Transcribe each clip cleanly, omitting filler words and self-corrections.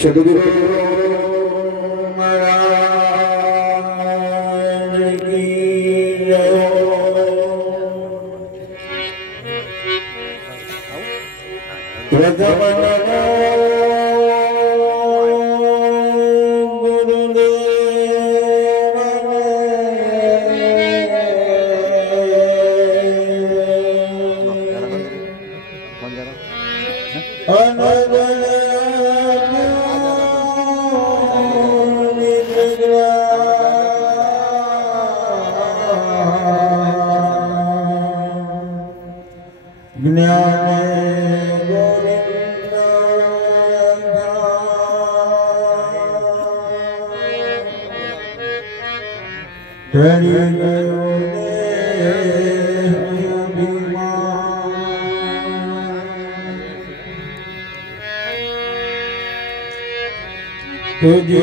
सद्गुरु तुझे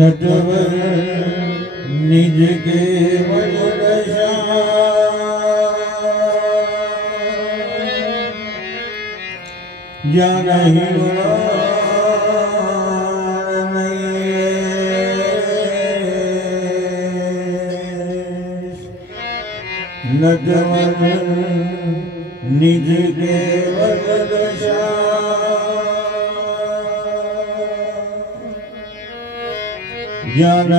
नटवर निज के नटवर निज के ज्ञान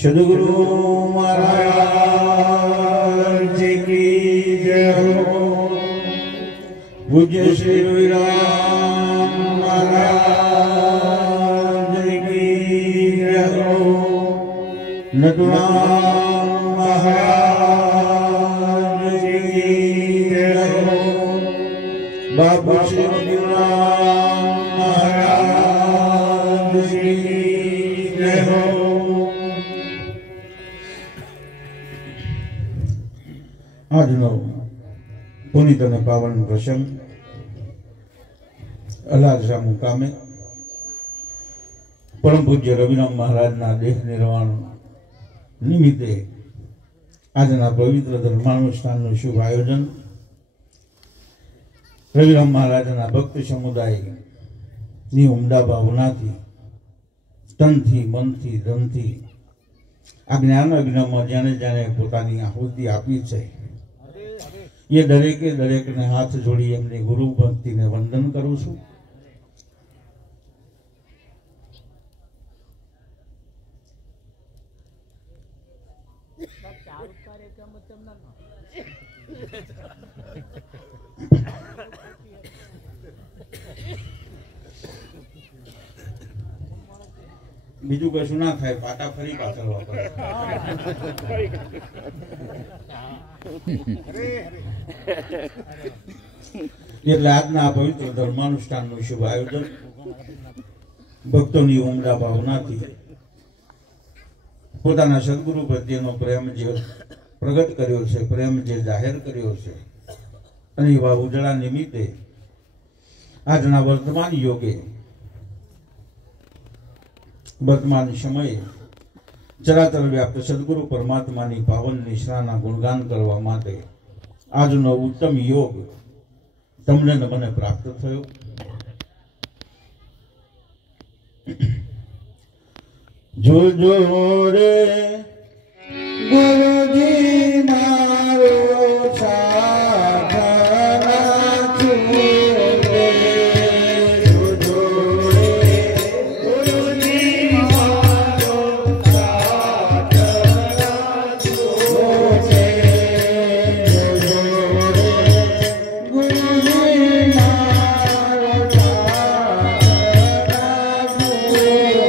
सद्गुरु महाराज की जय हो। पूज्य श्री राम महाराज की जय हो। नटुराम महाराज की जय हो। बाबा श्री महाराज की जय हो। આજનો પુનિત અને પાવન પ્રસંગ અલાસા મુકામે પરમ પૂજ્ય રવિરામ મહારાજના દેહ નિર્વાણ નિમિત્તે આજના પવિત્ર ધર્માનુષ્ઠાનનું શુભ આયોજન રવિરામ મહારાજના ભક્ત સમુદાયની ઉમદા ભાવનાથી તનથી મનથી ધનથી આ જ્ઞાન અગ્નિમાં જેને જેને પોતાની આહુતિ આપી છે એ દરેકે દરેકને હાથ જોડી એમની ગુરુ ભક્તિને વંદન કરું છું। બીજું કશું ના થાય, પાટા ફરી પાછળ વાપરે। એટલે આજના પવિત્ર ધર્માનુષ્ઠાનનું શુભ આયોજન ભક્તોની ઉમદા ભાવનાથી પોતાના સદગુરુ પ્રત્યેનો પ્રેમ જે પ્રગટ કર્યો છે, પ્રેમ જે જાહેર કર્યો છે, અને એવા ઉજળા નિમિત્તે આજના વર્તમાન યોગે વર્તમાન સમયે ચરાચર વ્યાપ્ત સદગુરુ પરમાત્માની પાવન નિષ્ણાના ગુણગાન કરવા માટે આજનો ઉત્તમ યોગ તમને ને મને પ્રાપ્ત થયો. જોજો રે ગુરુજી મારો સાથ રાખજો રે. જોજો રે ગુરુજી મારો સાથ રાખજો રે. જોજો રે ગુરુજી મારો સાથ રાખજો રે.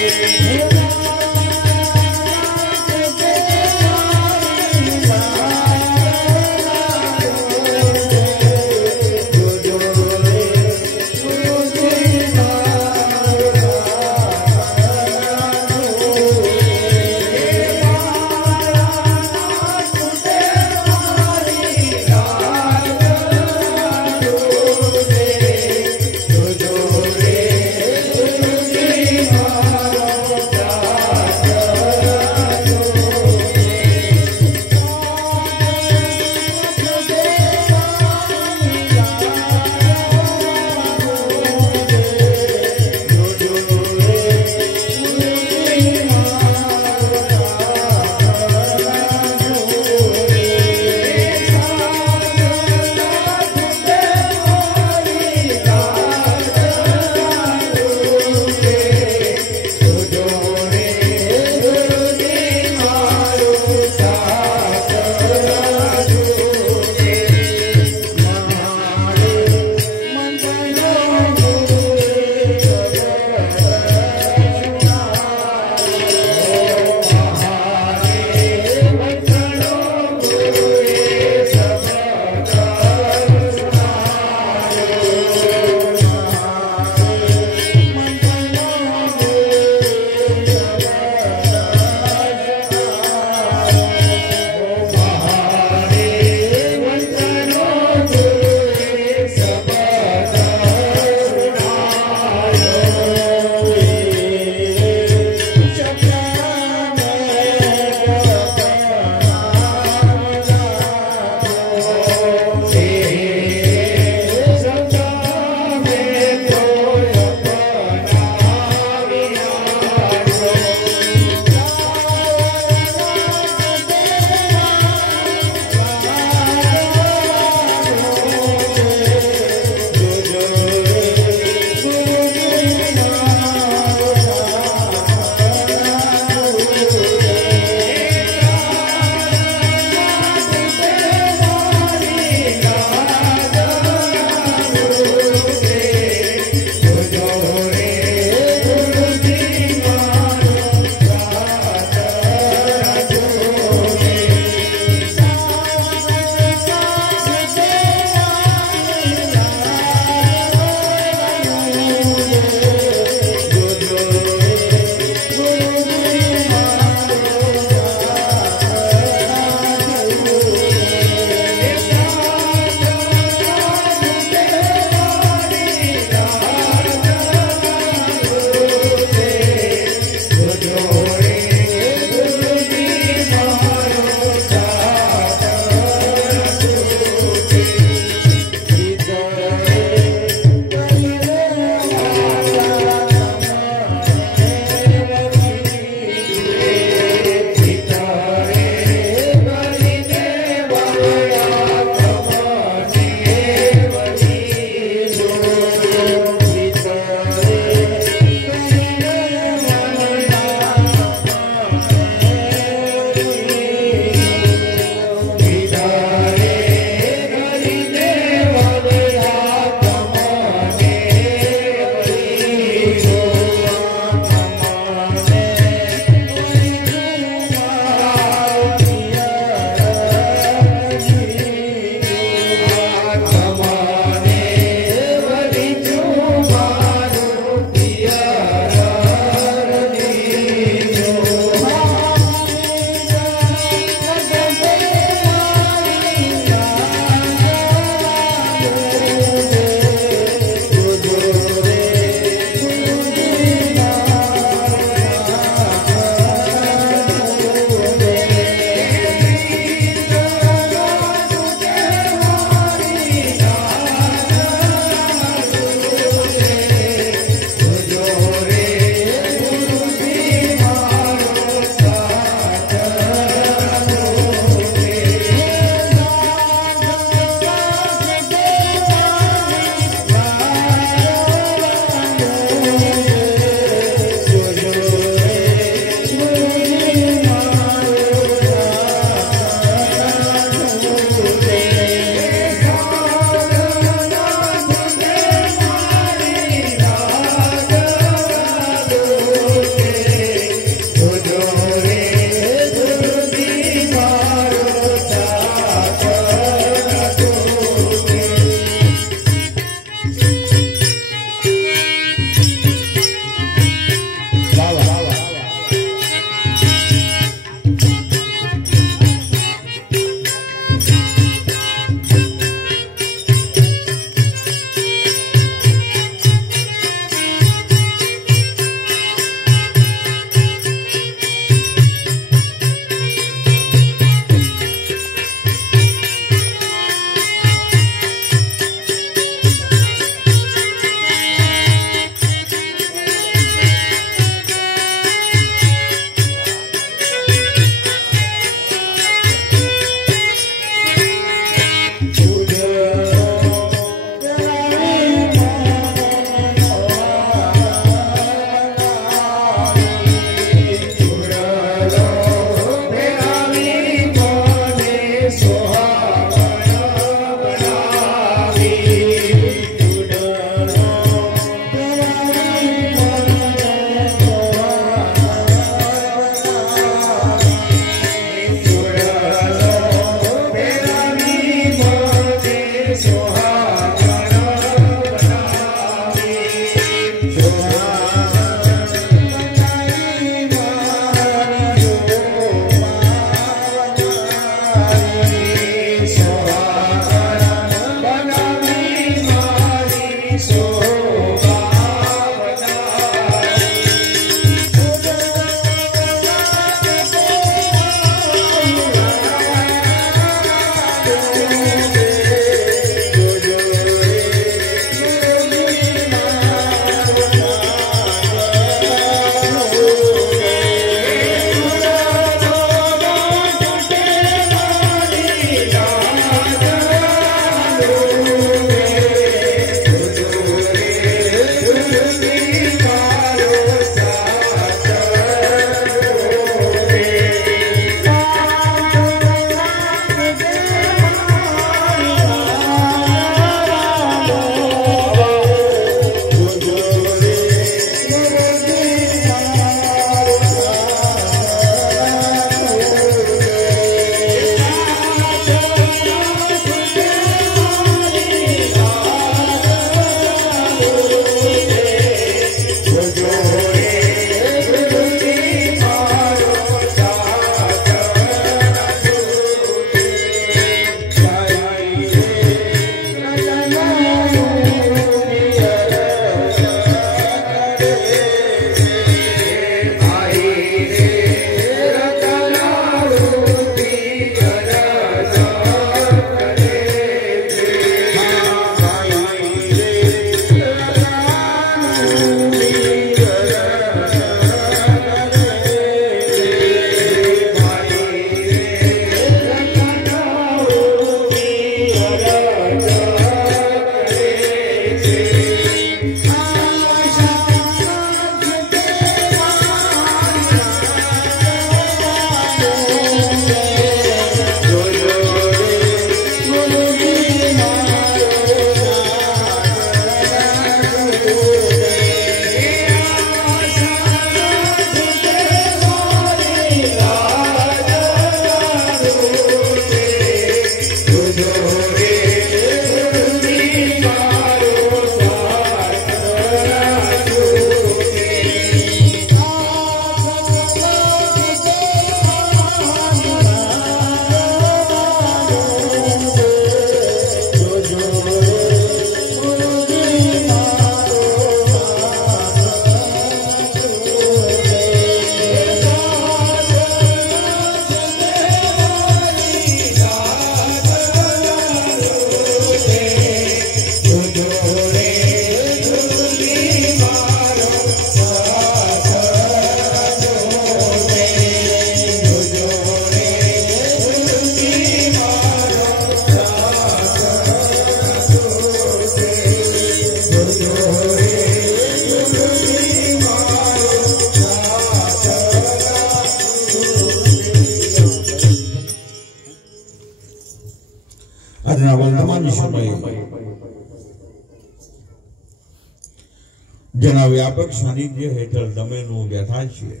જેના વ્યાપક સાનિધ્ય હેઠળ તમે બેઠા છીએ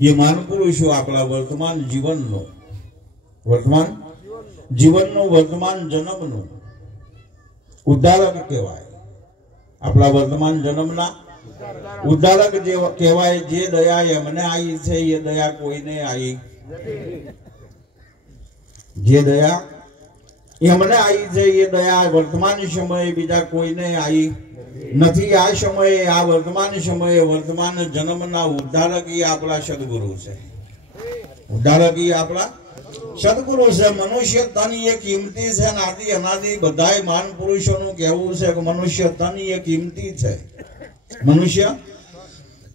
એ મહાપુરુષો આપણા વર્તમાન જીવનનો વર્તમાન જન્મનો ઉદ્ધારક કહેવાય. આપણા વર્તમાન જન્મના ઉદ્ધારક જે કહેવાય. જે દયા એમને આવી છે એ દયા કોઈને આવી. જે દયા એમને આવી છે એ દયા વર્તમાન સમયે બીજા કોઈને આવી નથી. આ સમયે આ વર્તમાન સમયે વર્તમાન જન્મના ઉદ્ધારક એ આપણા સદગુરુ છે. ઉદ્ધારક એ આપણા સદગુરુ છે. મનુષ્ય તન એ કિંમતી છે. આદિ અનાદિ બધાય મહાન પુરુષોનું કહેવું છે કે મનુષ્ય તન એ કિંમતી છે. મનુષ્ય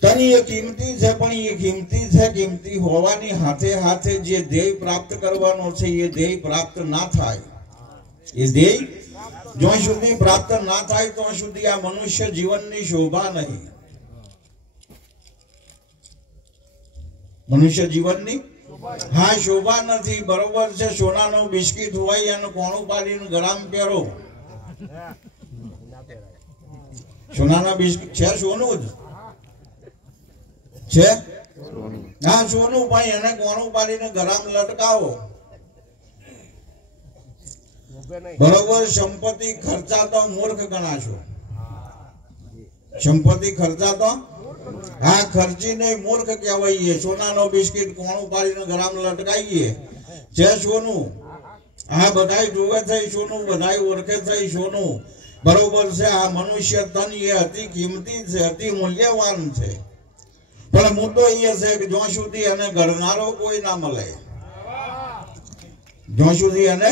તન એ કિંમતી છે. પણ એ કિંમતી છે. કિંમતી હોવાની હાથે હાથે જે ધ્યેય પ્રાપ્ત કરવાનો છે એ ધ્યેય પ્રાપ્ત ના થાય. એ ધ્યેય જ્યાં સુધી પ્રાપ્ત ના થાય ત્યાં સુધી આ મનુષ્ય જીવનની શોભા નહીં. મનુષ્ય જીવનની હા શોભા નથી. બરોબર છે. સોનાનો બિસ્કીટ હોય અને કોણું પાડીને ગળામ પહેરો. સોનાના બિસ્કીટ છે સોનું જ છે. હા સોનું ભાઈ એને કોણું પાડીને ગળામ લટકાવો. બરોબર. સંપત્તિ ખર્ચાતો મૂર્ખ ગણાશો. સંપત્તિ ખર્ચાતો હા ખર્ચીને મૂર્ખ કહેવાય. સોનાનો બિસ્કીટ કોણું પાડીને ગરામ લટકાઈએ છે સોનું. આ બધાય જોવે છે સોનું, બધાય ઓળખે છે સોનું. બરોબર છે. આ મનુષ્ય તન એ અતિ કિંમતી છે, અતિ મૂલ્યવાન છે. પણ મુદ્દો એ છે કે જ્યાં સુધી એને ગણનારો કોઈ ના મળે, જ્યાં સુધી એને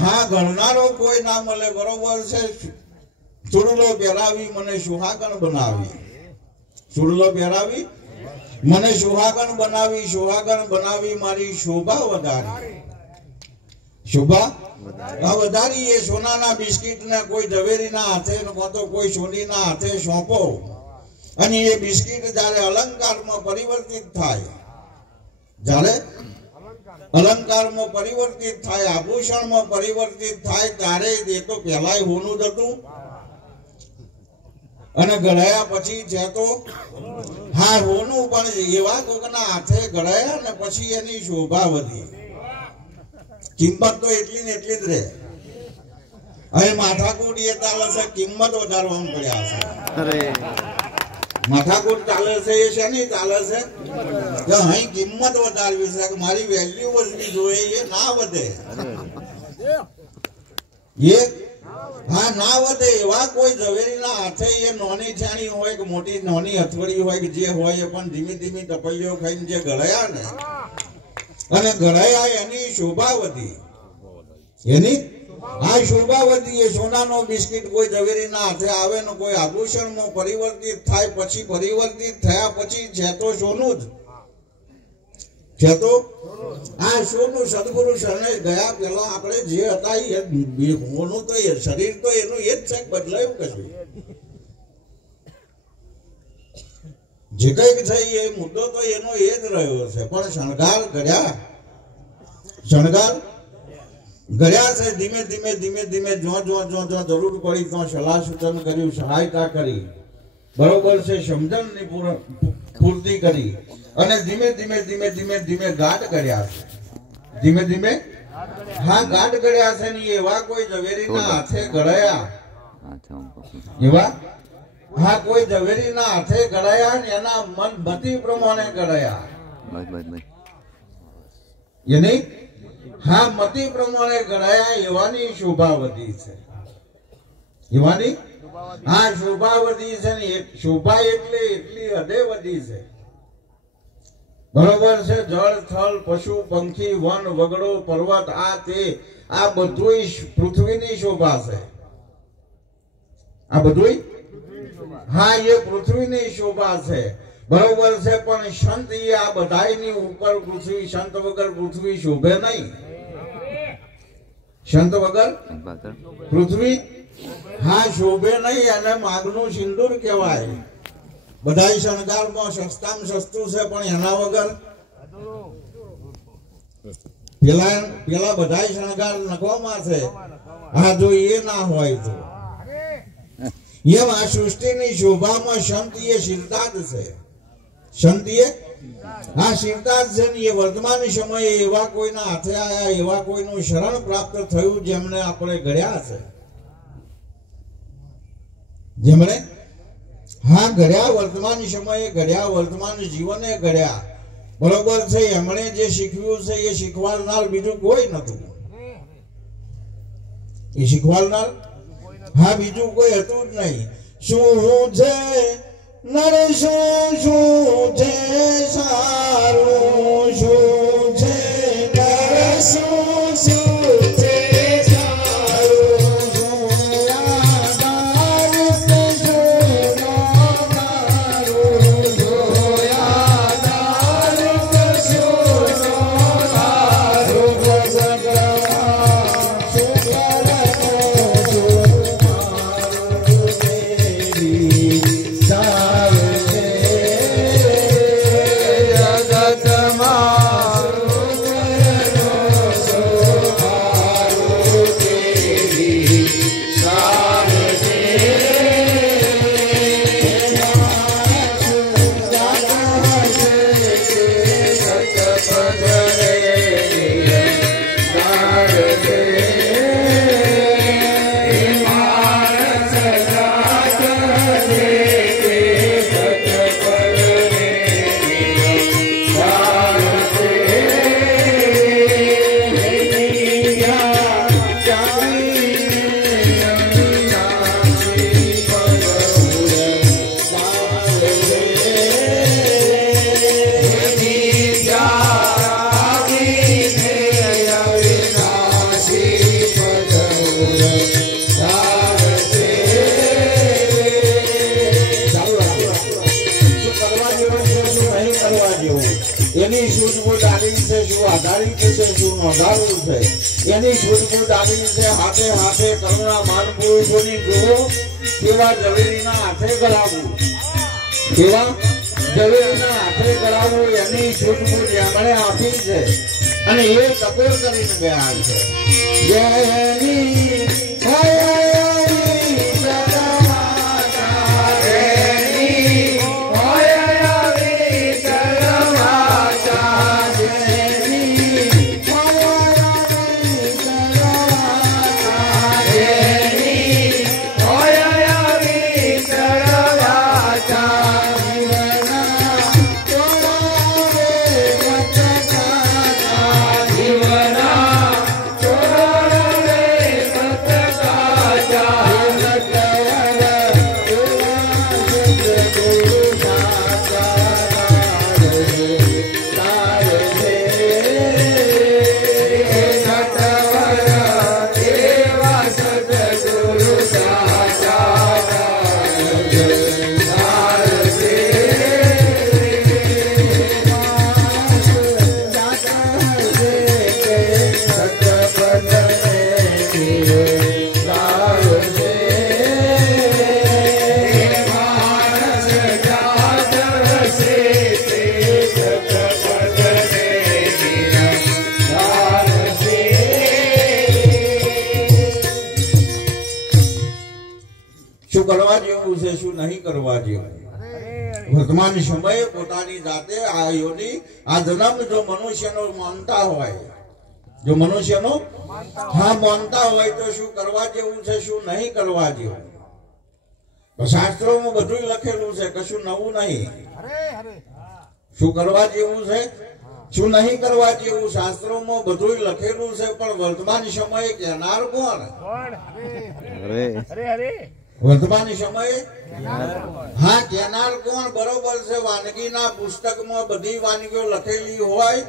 હા ગણનારો કોઈ ના મળે. બરોબર છે. ચૂડલો પહેરાવી મને સુહાગણ બનાવી. ચૂડલો પહેરાવી મને સુહાગણ બનાવી. સુહાગણ બનાવી મારી શોભા વધારી. શોભા વધારી. એ સોનાના બિસ્કીટ ને કોઈ ઝવેરીના હાથે તો કોઈ સોનીના હાથે સોંપો અને એ બિસ્કીટ જયારે અલંકારમાં પરિવર્તિત થાય, જ્યારે અલંકારમાં પરિવર્તિત થાય, આભૂષણમાં પરિવર્તિત થાય ત્યારે એ તો પહેલાય હોનું જ હતું અને ગળાયા પછી છે તો હા હોનું પણ એવા કોકના હાથે ગળાયા ને પછી એની શોભા વધી. કિંમત તો એટલી ને એટલી જ રહે. હવે માથાકૂટ એ ચાલે છે કિંમત વધારવામાં પડ્યા છે. માથાકૂટ ચાલે છે એ શેની ચાલે છે કે અહીં કિંમત વધારવી છે કે મારી વેલ્યુ વધવી જોઈએ. એ ના વધે. એ હા ના વધે. એવા કોઈ ઝવેરીના હાથે એ નોની છાણી હોય કે મોટી નોની હથવડી હોય કે જે હોય એ પણ ધીમી ધીમી ટપૈયો ખાઈને જે ગળાયા ને અને ગળાયા એની શોભા વધી. એની આ શોભા વધી. એ સોનાનો બિસ્કીટ કોઈ ઝવેરીના હાથે આવે ને કોઈ આભૂષણમાં પરિવર્તિત થાય પછી પરિવર્તિત થયા પછી છે તો સોનું જ છે. તો આ સોનું સદગુરુ શરણે ગયા પેલા આપણે જે હતા એ હોનું તો એ શરીર તો એનું એ જ છે. બદલાયું કશું જે કઈક છે એ મુદ્દો તો એનો એ જ રહ્યો છે. પણ શણગાર કર્યા છે. ધીમે ધીમે ધીમે ધીમે જો જરૂર પડી તો સલાહ સૂચન કર્યું, સહાયતા કરી. બરોબર છે. સમજણની પૂર્તિ કરી અને ધીમે ધીમે ધીમે ધીમે ધીમે ગાઢ કર્યા છે. ધીમે ધીમે હા ગાઢ કર્યા છે. ને એવા કોઈ ઝવેરીના હાથે ગળાયા, એવા હા કોઈ ઝવેરીના હાથે ગળાયા ને એના મન મતિ પ્રમાણે ગળાયા. એની હા મતિ પ્રમાણે ગળાયા. એવાની શોભા વધી છે. એવાની હા શોભા વધી છે ને શોભા એટલી હદે વધી છે. બરોબર છે. જળ થળ પશુ પંખી વન વગડો પર્વત આ તે આ બધું પૃથ્વીની શોભા છે. આ બધું હા એ પૃથ્વીની શોભા છે. બરોબર છે. પણ સંત એ આ બધાની ઉપર પૃથ્વી, સંત વગર પૃથ્વી શોભે નહીં. સંત વગર પૃથ્વી હા શોભે નહીં. અને માગનું સિંદૂર કહેવાય. બધા શણગારમાં સસ્તામાં સસ્તું છે પણ એના વગર પેલા બધા શણગાર નખવામાં છે. હા જો એ ના હોય તો એમ આ સૃષ્ટિની શોભામાં સંત એ શિરદાદ છે. સંત એ આ શિરદાદ છે ને એ વર્તમાન સમયે એવા કોઈના હાથે આયા, એવા કોઈનું શરણ પ્રાપ્ત થયું જેમણે આપણે ઘડ્યા છે. જેમણે હા ઘડ્યા, વર્તમાન સમયે ઘડ્યા, વર્તમાન જીવને ઘડ્યા. બરોબર છે. એમણે જે શીખવ્યું છે એ શીખવાડનાર બીજું કોઈ નતું. એ શીખવાડનાર હા બીજું કોઈ હતું જ નહીં. શું છે નર, શું છે સારું, શું છે નર, શું છે એની સૂઝબૂઝ આવેલી છે, શું આધારિત છે, શું નોંધાવું છે. એની સૂઝબૂઝ આવેલી છે. હાથે હાથે કરુણા માન પુરુષોની જુઓ કેવા ઝવેરીના હાથે કરાવવું, કેવા ઝવેરીના હાથે કરાવવું. એની સૂઝબૂઝ એમણે આપી છે અને એ ટકોર કરીને ગયા છે. જેની કરવા જેવું છે, શું નહીં કરવા જેવું. વર્તમાન સમયે પોતાની જાતે આ યોની આ જન્મ જો મનુષ્યનો માનતા હોય, જો મનુષ્યનો હા માનતા હોય તો શું કરવા જેવું છે, શું નહીં કરવા જેવું. શાસ્ત્રોમાં બધું લખેલું છે, કશું નવું નહીં. શું કરવા જેવું છે, શું નહીં કરવા જેવું શાસ્ત્રોમાં બધું લખેલું છે. પણ વર્તમાન સમયે કહેનાર કોણ? વર્તમાન સમયે હા કેનાર કોણ? બરોબર છે. વાનગીના પુસ્તકમાં બધી વાનગીઓ લખેલી હોય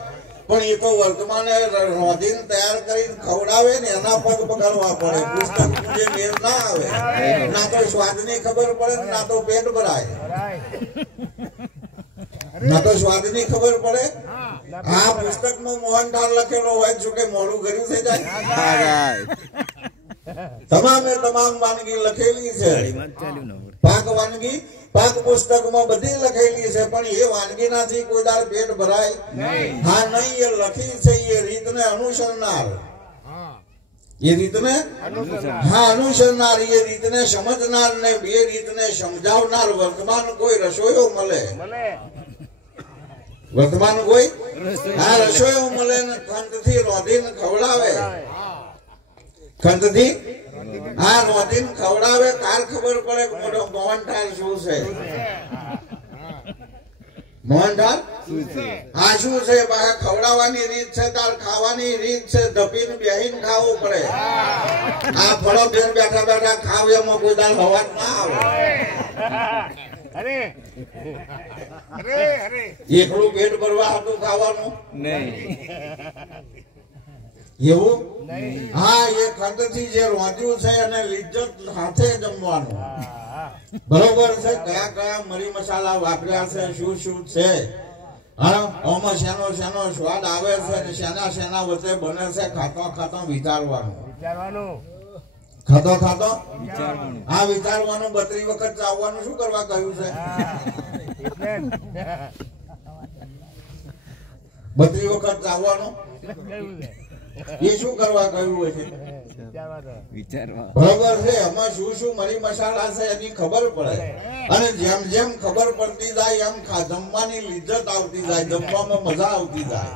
પણ એ તો વર્તમાને રોધીને તૈયાર કરીને ખવડાવે ને એના પગ પકડવા પડે. પુસ્તક જે મેળ ના આવે, ના તો સ્વાદની ખબર પડે ના તો પેટ ભરાય, ના તો સ્વાદની ખબર પડે. આ પુસ્તકમાં મોહનથાળ લખેલો હોય શું કે મોડું કર્યું થઈ જાય. તમામે તમામ વાનગી લખેલી છે. પાક વાનગી પાક પુસ્તકમાં બધી લખેલી છે પણ એ વાનગી નાથી કોઈ દાળ પેટ ભરાય હા નહીં. એ લખી છે એ રીતને અનુસરનાર એ રીતને હા અનુસરનાર, એ રીતને સમજનાર ને એ રીતને સમજાવનાર વર્તમાન કોઈ રસોઈયો મળે, વર્તમાન કોઈ આ રસોઈયો મળે ને ખંડથી રોધીને ખવડાવે, ખંડથી આ રોધીને ખવડાવે, કાર ખબર પડે કે મોટો મોહનથાળ શું છે, મોહનથાળ આ શું છે, બહાર ખવડાવવાની રીત છે, તાર ખાવાની રીત છે, ધપીને બેહીને ખાવું પડે, આ ફળો બેન બેઠા બેઠા ખાવ એમાં કોઈ દાળ હવાજ ના આવે, એકલું પેટ ભરવા હતું ખાવાનું એવું, હા એ ખંડથી જે રોધ્યું છે અને લિજ્જત સાથે જમવાનું, બરોબર છે, કયા કયા મરી મસાલા વાપર્યા છે, શું શું છે, હા આમાં શેનો શેનો સ્વાદ આવે છે અને શેના શેના વચ્ચે બને છે, ખાતો ખાતો વિચારવાનું, ખાતો ખાતો આ વિચારવાનું, 32 વખત ચાવવાનું શું કરવા કહ્યું છે, 32 વખત ચાવવાનું એ શું કરવા કહ્યું હોય છે, બરોબર છે, એમાં શું શું મરી મસાલા છે એની ખબર પડે, અને જેમ જેમ ખબર પડતી જાય એમ જમવાની લિજ્જત આવતી જાય, જમવામાં મજા આવતી જાય,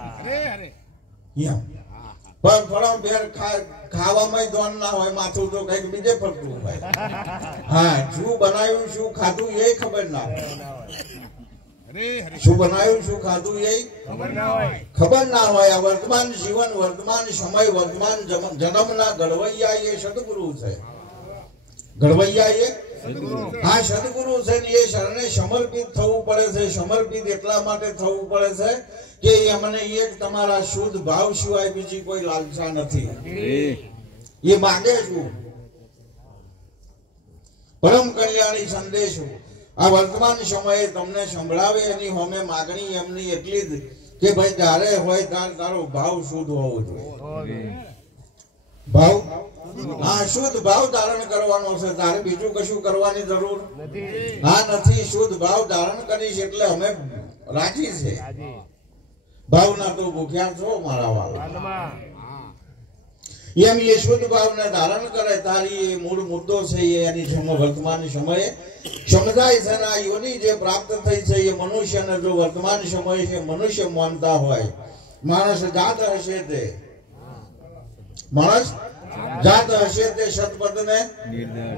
પણ ફળો બેર ખાવામાં ધોન ના હોય, માથું તો કઈક બીજે ફરતું હોય, હા શું બનાવ્યું શું ખાધું એ ખબર ના હોય, શું બનાવ્યું શું ખાધું એ ખબર ના હોય. આ વર્તમાન જીવન, વર્તમાન સમય, વર્તમાન જન્મના ઘડવૈયા એ સદગુરુ છે, ઘડવૈયા એ આ સદગુરુ છે ને એ શરણે સમર્પિત થવું પડે છે. સમર્પિત એટલા માટે થવું પડે છે કે અમને એક તમારા શુદ્ધ ભાવ સિવાય બીજી કોઈ લાલસા નથી. એ માંગે છું પરમ કલ્યાણી સંદેશો આ વર્તમાન સમયે તમને સંભળાવે એની હોમે માગણી એમની એટલી જ કે ભાઈ જ્યારે હોય ત્યારે તારો ભાવ શુદ્ધ હોવો જોઈએ. ભાવ હા શુદ્ધ ભાવ ધારણ કરવાનો છે, તારે બીજું કશું કરવાની જરૂર હા નથી. શુદ્ધ ભાવ ધારણ કરીશ એટલે અમે રાજી છે. ભાવના તો ભૂખ્યા છો મારા વાળા. એમ એ શુદ્ધ ભાવને ધારણ કરે તારી એ મૂળ મુદ્દો છે એની વર્તમાન સમયે સમજાય છે. આ યોની જે પ્રાપ્ત થઈ છે એ મનુષ્યને જો વર્તમાન સમયે છે મનુષ્ય માનતા હોય, માણસ જાત હશે તે માણસ જાત હશે તે સતપથને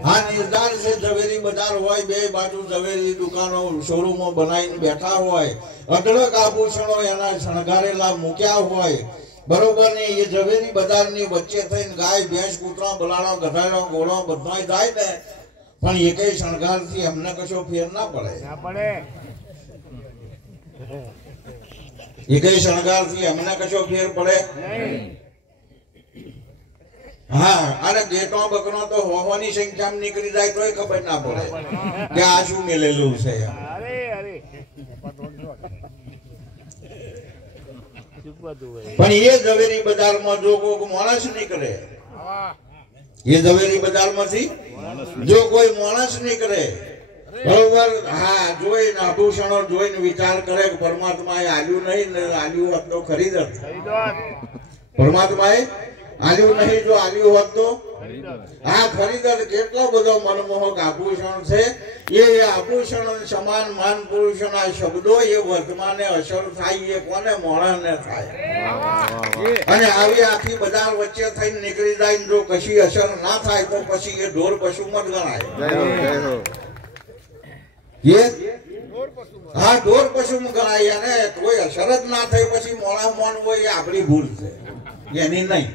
આ નિર્ધાર છે. ઝવેરી બજાર હોય, બે બાજુ ઝવેરી દુકાનો શોરૂમો બનાવીને બેઠા હોય, અઢળક આભૂષણો એના શણગારેલા મૂક્યા હોય, બરોબર ને એ ઝવેરી બજારની વચ્ચે થઈને ગાય ભેંસ કૂતરા બલાડો ગધાડો ઘોડો બધા જાય ને પણ એકે શણગારથી અમને કશો ફેર ના પડે. એકે શણગારથી અમને કશો ફેર પડે હા. અરે ગેટો બકરો તો હોવાની સંખ્યામાં નીકળી જાય તોય ખબર ના પડે કે આ શું મેલેલું છે. પણ એ ઝવેરી બજારમાં જો કોઈ માણસ નીકળે, એ ઝવેરી બજારમાંથી જો કોઈ માણસ નીકળે બરોબર હા જોઈને આભૂષણો જોઈને વિચાર કરે કે પરમાત્માએ આલ્યું નહીં ને આલ્યું હોત તો ખરીદ. પરમાત્માએ આલ્યું નહીં, જો આલ્યું હોત તો આ ખરીદર. કેટલો બધો મનમોહક આભૂષણ છે. એ આભૂષણ સમાન માન પુરુષના શબ્દો એ વર્તમાને અસર થાય એ કોને મોણાને થાય. અને આવી આખી બજાર વચ્ચે થઈને નીકળી જાય જો કશી અસર ના થાય તો પછી એ ઢોર પશુ મત ગણાય. હા ઢોર પશુ ગણાય. અને કોઈ અસર જ ના થઈ પછી મોણા માનવો એ આપણી ભૂલ છે, એની નહીં.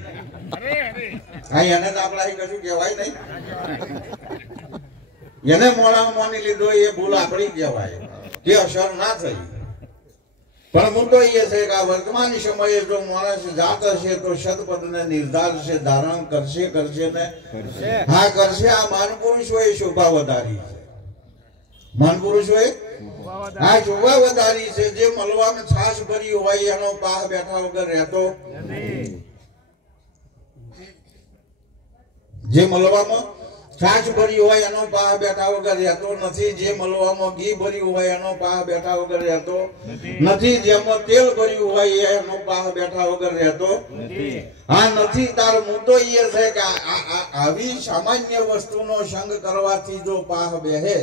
હા એને તો આપણા કશું કહેવાય નહીં. એને મોડા માની લીધો એ ભૂલ આપણી કહેવાય કે અસર ના થઈ. પણ મુદ્દો એ છે કે આ વર્તમાન સમયે જો માણસ જાત હશે તો સદપદને નિર્ધાર છે, ધારણ કરશે ને હા કરશે. આ માન પુરુષોએ શોભા વધારી છે. માન પુરુષોએ આ શોભા વધારી છે. જે મળવામાં છાશ ભરી હોય એનો પાહ બેઠા વગર રહેતો, જે મળવામાં છાછ ભરી હોય એનો પાહ બેઠા વગર રહેતો નથી, જે મલવામાં ઘી ભર્યું હોય એનો પાહ બેઠા વગર રહેતો નથી, જેમાં તેલ ભર્યું હોય એનો પાહ બેઠા વગર રહેતો હા નથી. તારો મુદ્દો એ છે કે આવી સામાન્ય વસ્તુનો સંગ કરવાથી જો પાહ બેહે,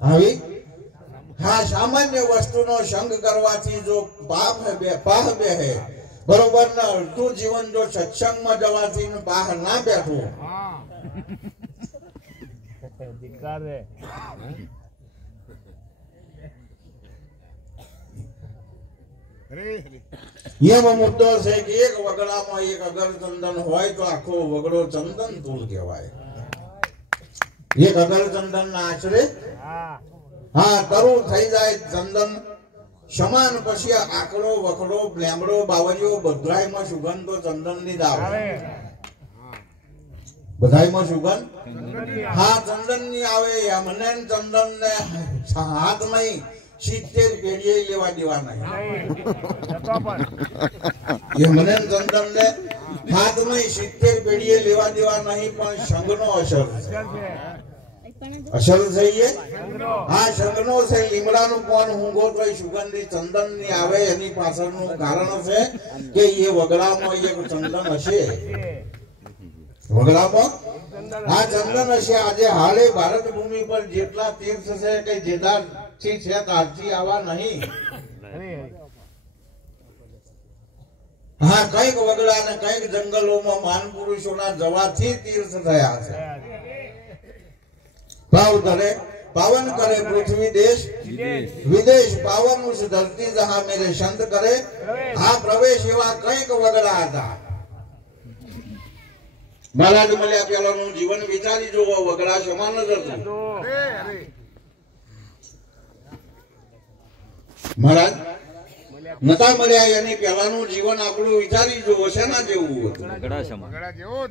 આવી હા સામાન્ય વસ્તુનો સંગ કરવાથી જો પાહ બેહે, બરોબર ને અડધું જીવન જો સત્સંગમાં જવાથી પાહ ના બેઠું એવો મુદ્દો છે કે એક વગડામાં એક અગર ચંદન હોય તો આખો વગડો ચંદન તુલ કહેવાય. એક અગર ચંદન ના આશરે હા તરુ થઈ જાય ચંદન સમાન, પછી આકડો વખડો લેમડો બાવરીઓ બધાયમાં સુગંધ તો ચંદન ની જ આવે. બધાયમાં સુગંધ હા ચંદન ની આવે. મને ચંદન ને હાથ નહીં 70 પેઢીએ લેવા દેવા નહીં. મને ચંદન ને હાથ નહીં 70 પેઢીએ લેવા દેવા નહીં, પણ સંઘનો અસર અસર થઈએ હા સંઘનો છે. લીમડાનું પાન ઊંઘો તો સુગંધી ચંદન ની આવે, એની પાછળનું કારણ છે કે એ વગડામાં એક ચંદન હશે. વગડામાં આ ચંદન હશે. આજે હાલે ભારત ભૂમિ પર જેટલા તીર્થ છે કે જેદાથી છે ત્યારથી આવા નહીં. હા કઈક વગડા ને કઈક જંગલોમાં મહાન પુરુષોના જવાથી તીર્થ થયા છે. ભાવ ધરે पावन करे पृथ्वी देश विदेश पावन उस धरती जहां मेरे संत करे आ प्रवेश एवा कईक वगड़ा था. महाराज મળ્યા પહેલાનું જીવન વિચારી જોવો, વગડા સમાન જ હતું. મહારાજ નતા મળ્યા એની પહેલાનું જીવન આપણું વિચારી જોવો, શેના જેવું હતું? વગડા જેવું.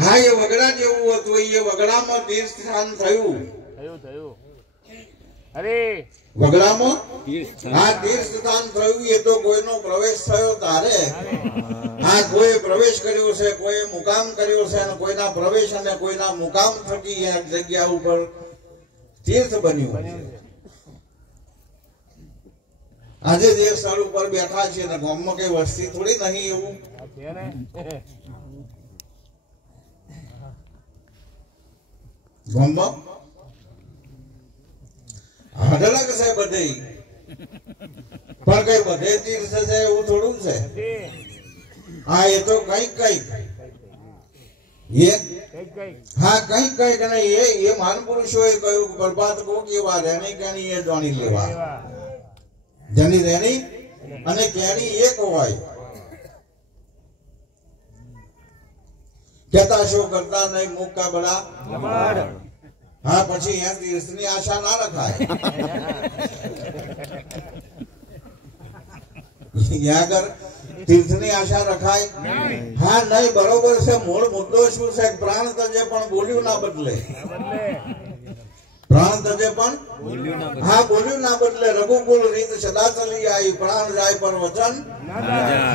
હા એ વગડા જેવું હતું. એ વગડામાં તીર્થ સ્થાન થયું. વગડામાં હા તીર્થ સ્થાન થયું. એ તો કોઈનો પ્રવેશ થયો તારે. હા કોઈ પ્રવેશ કર્યો છે, કોઈ મુકામ કર્યો છે, અને કોઈના પ્રવેશ અને કોઈના મુકામ થકી એક જગ્યા ઉપર તીર્થ બન્યું. આજે જે સ્થળ ઉપર બેઠા છે ને ગામમાં કઈ વસ્તી થોડી નહીં એવું. ગામમાં અલગ છે બધે, પણ કઈ બધે તીર્થ છે એવું થોડું છે. હા એ તો કઈક હા કઈક નહીં. એ મહાન પુરુષોએ કહ્યું બરબાદ કોક એવા રેણી કેણી એ જાણી લેવા. જેની રેણી અને કેણી એક હોય. કહેતા શો કરતા નહીં મુખ કા બડા. હા પછી અહીંયા તીર્થની આશા ના રખાય. અહીંયા આગળ તીર્થની આશા રખાય હા નહીં. બરોબર છે. મૂળ મુદ્દો શું છે? પ્રાણ તજે પણ બોલ્યું ના બદલે. પ્રાણ તજે પણ હા બોલ્યું ના બદલે. રઘુકુલ રીત સદા ચલી આવી. પ્રાણ જાય પર વચન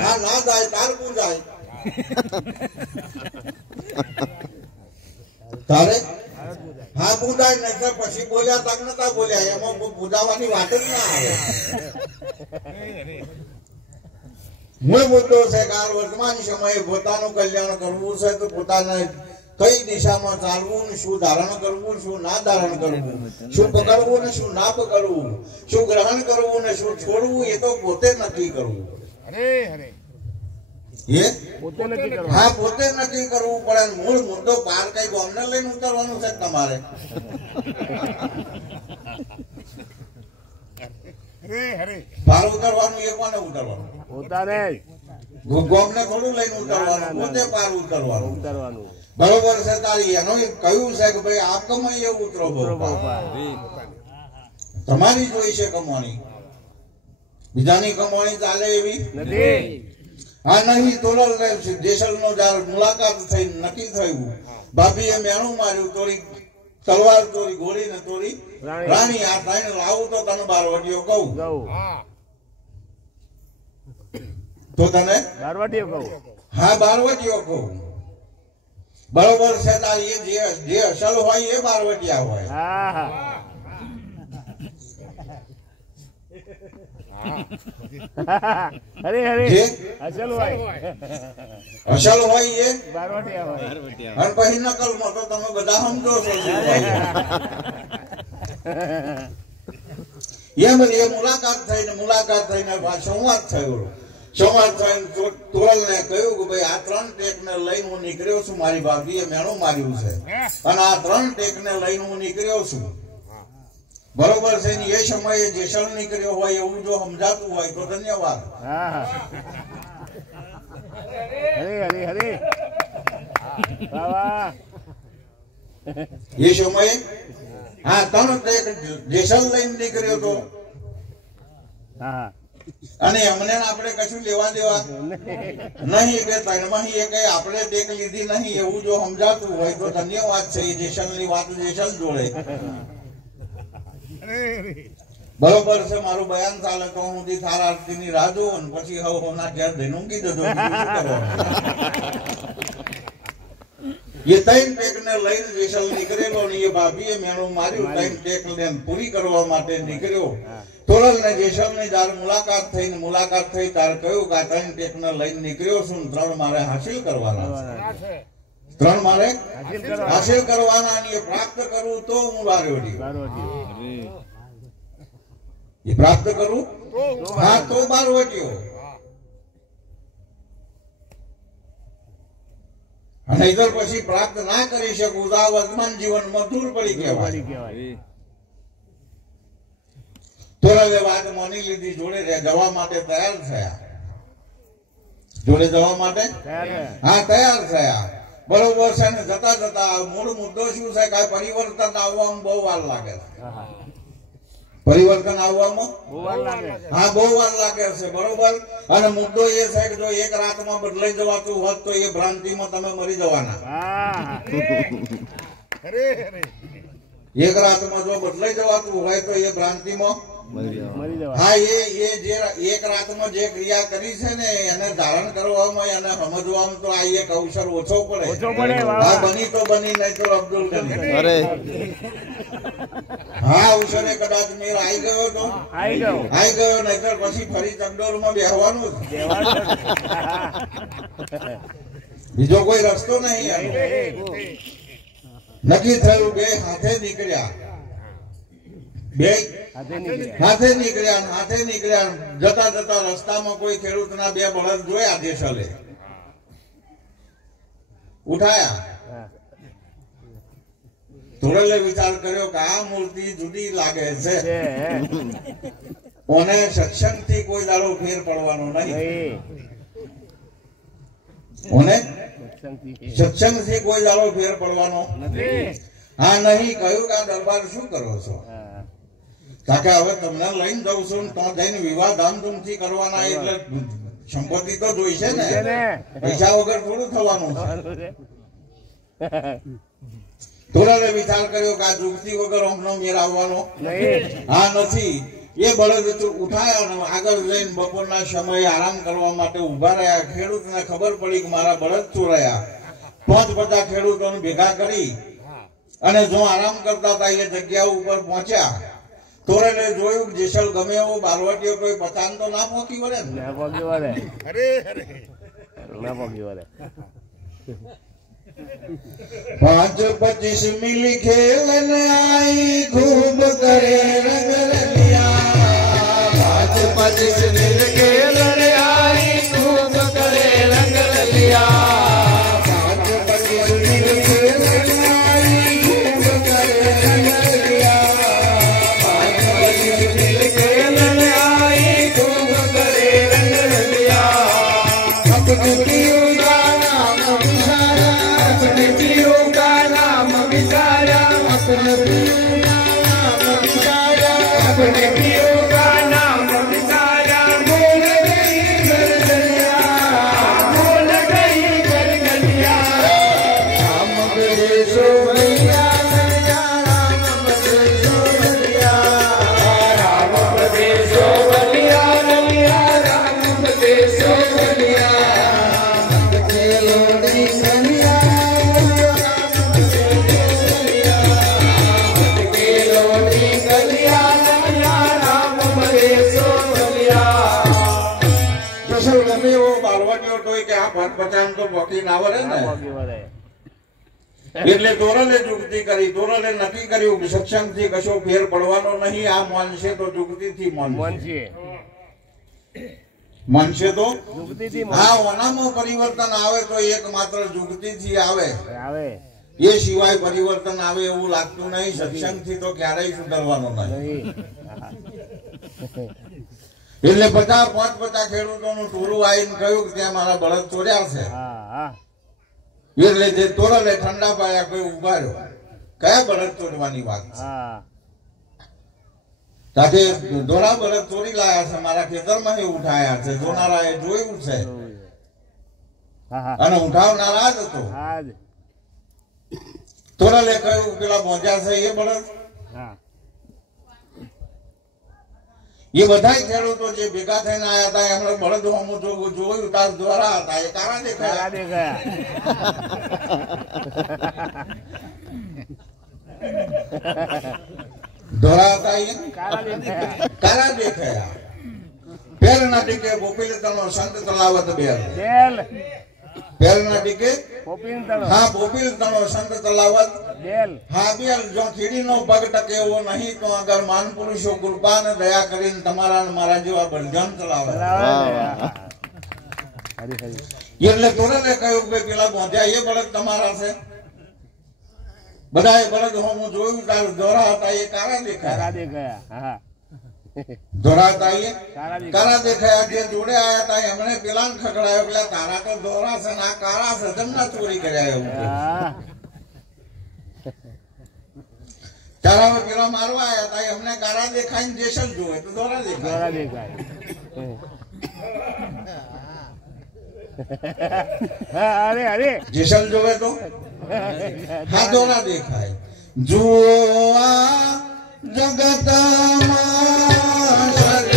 હા ના જાય તારકું જાય. તારે હા પૂજાય નહીં પછી બોલ્યા તક નતા બોલ્યા. એમાં પૂજાવાની વાત જ ના આવે. મૂળ મુદ્દો છે કે વર્તમાન સમયે પોતાનું કલ્યાણ કરવું છે તો પોતાને કઈ દિશામાં ચાલવું ને શું ધારણ કરવું, શું ના ધારણ કરવું, શું પકડવું ને શું ના પકડવું, શું ગ્રહણ કરવું ને શું છોડવું, એ તો પોતે નક્કી કરવું. હા પોતે નક્કી કરવું પડે. મૂળ મુદ્દો બહાર કઈ ગામને લઈને ઉતરવાનું છે તમારે. બહાર ઉતરવાનું એ કોને ઉતરવાનું? ગામને થોડું લઈને ઉતરવાનું, પોતે બહાર ઉતરવાનું. બરોબર છે. તારી એનો કહ્યું છે કે ભાઈ આપ કમાઈએ ઉતરો. તમારી જોઈ છે કમાણી, બીજાની કમાણી ચાલે એવી નથી. હા નહીં. તોરલ જેસલ નો મુલાકાત થઈ નક્કી થયું. ભાભીએ મેણું માર્યું, તોડી તલવાર તોડી, ગોળી ને તોડી રાણી. આ થઈને લાવું તો તને બાર વડીયો કહું. તો તને બારવટીઓ કહું. હા બારવટીઓ કહું. બરોબર છે. જે અસલ હોય એ બારવટિયા હોય. હા હા હરે હરે અસલ હોય અસલ હોય એ બારવટીયા હોય. અને પછી નકલમાં તો તમે બધા સમજો છો. એમ એ મુલાકાત થઈને સંવાદ થયો. સંવાદ થઈને તોરલને કહ્યું કે ભાઈ આ 3 ટેકને લઈને હું નીકળ્યો છું. મારી ભાભીએ મેણું માર્યું છે અને આ 3 ટેકને લઈને હું નીકળ્યો છું. બરોબર છે. એ સમયે જેસલ નીકળ્યો હોય એવું જો સમજાતું હોય તો ધન્યવાદ. હરે હરે હરે વાહ. એ સમયે હા 3 ટેક જેસલ લઈને નીકળ્યો તો. હા અને અમને આપણે કશું લેવા દેવા નહીં કે ત્રણમાંથી એ કઈ આપણે ટેક લીધી નહીં એવું જો સમજાતું હોય તો ધન્યવાદ છે. એ જેસલની વાત જેસલ જોડે. બરોબર છે. મારું બયાન ચાલે તો હું થાર આરતીની રાહ જોઉં અને પછી હોના ઘેર જઈને ઊંઘી જજો. એ 3 ટેકને લઈને જેસલ નીકળેલો ને એ ભાભીએ મેણું માર્યું. 3 ટેક લઈને પૂરી કરવા માટે નીકળ્યો. તોરલ ને જેસલ ની જયારે મુલાકાત થઈ ત્યારે કહ્યું કે આ 3 ટેકને લઈને નીકળ્યો છું. 3 મારે હાસિલ કરવાના છે. 3 મારે હાસિલ કરવાના અને એ પ્રાપ્ત કરવું તો હું બારવટી. એ પ્રાપ્ત કરું હા તો બારવટીઓ. અને ઇધર પછી પ્રાપ્ત ના કરી શકું તો આ વર્તમાન જીવન મધુર પડી કહેવાય. તોરલે વાત માની લીધી. જોડે જવા માટે તૈયાર થયા. જોડે જવા માટે હા તૈયાર થયા. બરોબર છે. ને જતા જતા મૂળ મુદ્દો શું છે કે પરિવર્તન આવવામાં બહુ વાર લાગે છે. પરિવર્તન આવવામાં હા બહુ વાર લાગે છે. બરોબર. અને મુદ્દો એ છે કે જો એક રાતમાં બદલાઈ જવાતું હોત તો એ ભ્રાંતિમાં તમે મરી જવાના. એક રાતમાં જો બદલાઈ જવાતું હોય તો એ ભ્રાંતિમાં હા એ જે એક રાતમાં જે ક્રિયા કરી છે ને એને ધારણ કરવામાં એને સમજવામાં તો આ એક અવસર ઓછો પડે. હા બની તો બની નહીં તો અબ્દુલ ગની. હા અવસરે કદાચ મેર આવી ગયો તો આવી ગયો નહીતર પછી ફરી ચકડોળમાં બેહવાનું જ. બીજો કોઈ રસ્તો નહીં. નક્કી થયું. બે હાથે નીકળ્યા. જતા જતા રસ્તામાં કોઈ ખેડૂતના 2 બળદ જોયા. જેસલે ઉઠાયા. તોરલે વિચાર કર્યો કે આ મૂર્તિ જુદી લાગે છે. ઓને સત્સંગ થી કોઈ દાડો ફેર પડવાનો નહીં. ઓને સત્સંગ થી કોઈ દાડો ફેર પડવાનો હા નહીં. કહ્યું કે આ દરબાર શું કરો છો? કાકે હવે તમને લઈને જઉં છું તો જઈને વિવાહ ધામધૂમથી કરવાના. એટલે સંપત્તિ તો જોઈશે ને. પૈસા વગર થોડું થવાનું છે. તોરલે વિચાર કર્યો કે આ યુવતી વગર અમનો મેર આવવાનો હા નથી. એ બળદ ઉઠાયા અને આગળ જઈને બપોરના સમયે આરામ કરવા માટે ઉભા રહ્યા. ખેડૂતને ખબર પડી કે મારા બળદ ચોરાયા. 5-50 ખેડૂતોને ભેગા કરી અને જો આરામ કરતા હતા એ જગ્યા ઉપર પહોંચ્યા. તોરલે જોયું કે જેસલ ગમે એવો બારવટીઓ કોઈ પતાન તો ના પહોંચી વળે ને. 5-25 મિલી ખેલન આઈ ખૂબ કરે રંગ રલિયા. 5-25 મિલી ખેલન આઈ ખૂબ કરે રંગ રલિયા. 5-25 મિલી ખેલન આઈ ખૂબ કરે રંગ રલિયા. 5-25 મિલી ખેલન આઈ ખૂબ કરે રંગ રલિયા. अपने पीरों का नाम विचारा. अपने पीरों का नाम विचारा. अपने पीरों का नाम विचारा. अपने पीरों का नाम विचारा. बोल गई गरगलिया. बोल गई गरगलिया. राम बड़े सो भैया राम बड़े सो भैया. राम बड़े सो भैया राम बड़े सो भैया. પોકી ના વળે ને પોકી વળે. એટલે તોરલે જુગતી કરી. તોરલે નક્કી કર્યું કે સત્સંગથી કશો ફેર પડવાનો નહીં. આ માનશે તો જુગતીથી માનશે. માનશે તો જુગતીથી હા, ઓનામાં પરિવર્તન આવે તો એકમાત્ર જુગતીથી આવે. આવે એ સિવાય પરિવર્તન આવે એવું લાગતું નહીં. સત્સંગથી તો ક્યારેય સુધરવાનો નહીં. નહીં. એટલે 50 ખેડૂતોનું ટોળું આવીને કહ્યું કે ત્યાં મારા બળદ ચોર્યા છે. હા હા એટલે જે તોરલે ઠંડા પાયા કોઈ ઉભા રહ્યો. કયા બળદ ચોરવાની વાત છે? હા સાથે ધોળા બળદ ચોરી લાયા છે, મારા ખેતરમાં ઉઠાયા છે. જોનારાએ જોયું છે હા હા અને ઉઠાવનારા જ હતો. હા જ. તોરલે કહ્યું પેલા મોજા છે એ બળદ. હા એ બધા ખેડૂતો જે ભેગા થઈને આયા હતા એમણે બળદ અમુક જોયું તાર દ્વારા હતા. એ કારા દેખાયા. ધોરા હતા એ કારા દેખાયા. પેરના ટીકે ગોપીલતનો સંત તલાવત બેલ. પેરના ટીકે હા ગોપીલતનો સંત તલાવત હા બેલ. જો કીડીનો પગ ટકેવો નહીં તો અગર માન પુરુષો કૃપા ને દયા કરીને તમારા ને મારા જેવા બળજન ચલાવે. એટલે તોરલે કહ્યું કે પેલા મોઢ્યા એ બળદ તમારા છે. બધા બળદ હું જોયું તાર દોરા હતા એ કારા દેખાયા. દોરા હતા એ કારા દેખાયા. જે જોડે આયા હતા એમણે પેલા ને ખકડાયો. પેલા તારા તો દોરા છે ને આ કારા છે, જમના ચોરી કર્યા એવું. તારા પેલા મારવા આયા હતા એમને કારા દેખાય ને જેસલ જોવે તો દોરા દેખાય. અરે અરે જેસલ જોવે તો હા દોરા દેખાય. જોવા જગતમાં સદગુરુ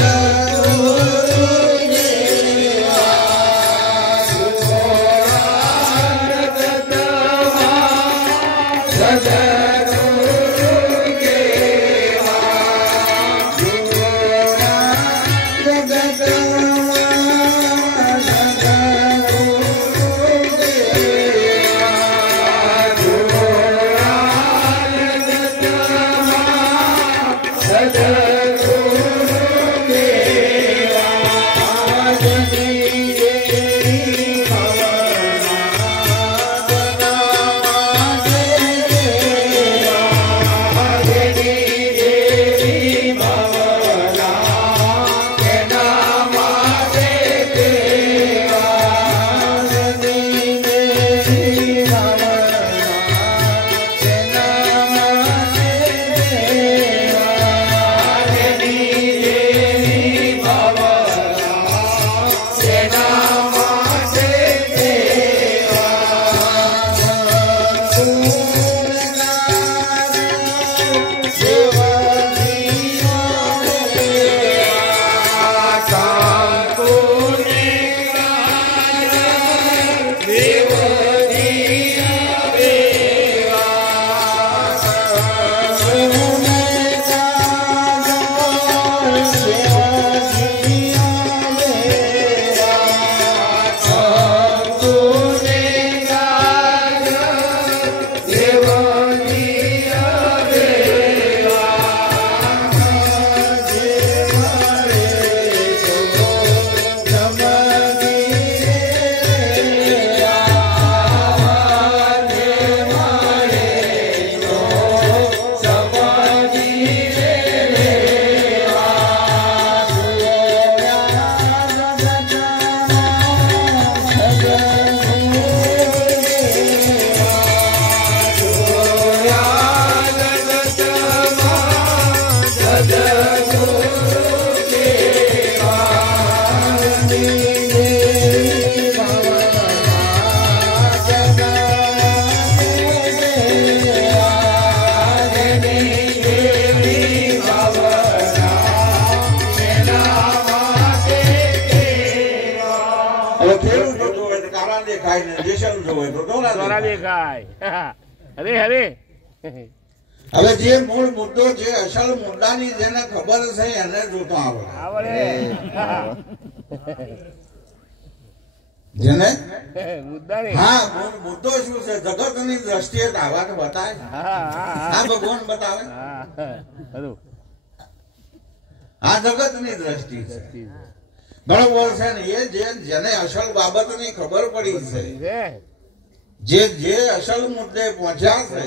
હવે જે મૂળ મુદ્દો છે અસલ મુદ્દાની જેને ખબર છે એને જોતો આવડે. જેને મુદ્દા નહીં. હા મુદ્દો શું છે? જગતની દ્રષ્ટિએ આવા તો બતાવે. આ ભગવાન બતાવે. ખરું. આ જગતની દ્રષ્ટિ છે. બરોબર છે ને? એ જેને અસલ બાબતની ખબર પડી છે, જે અસલ મુદ્દે પહોંચ્યા છે,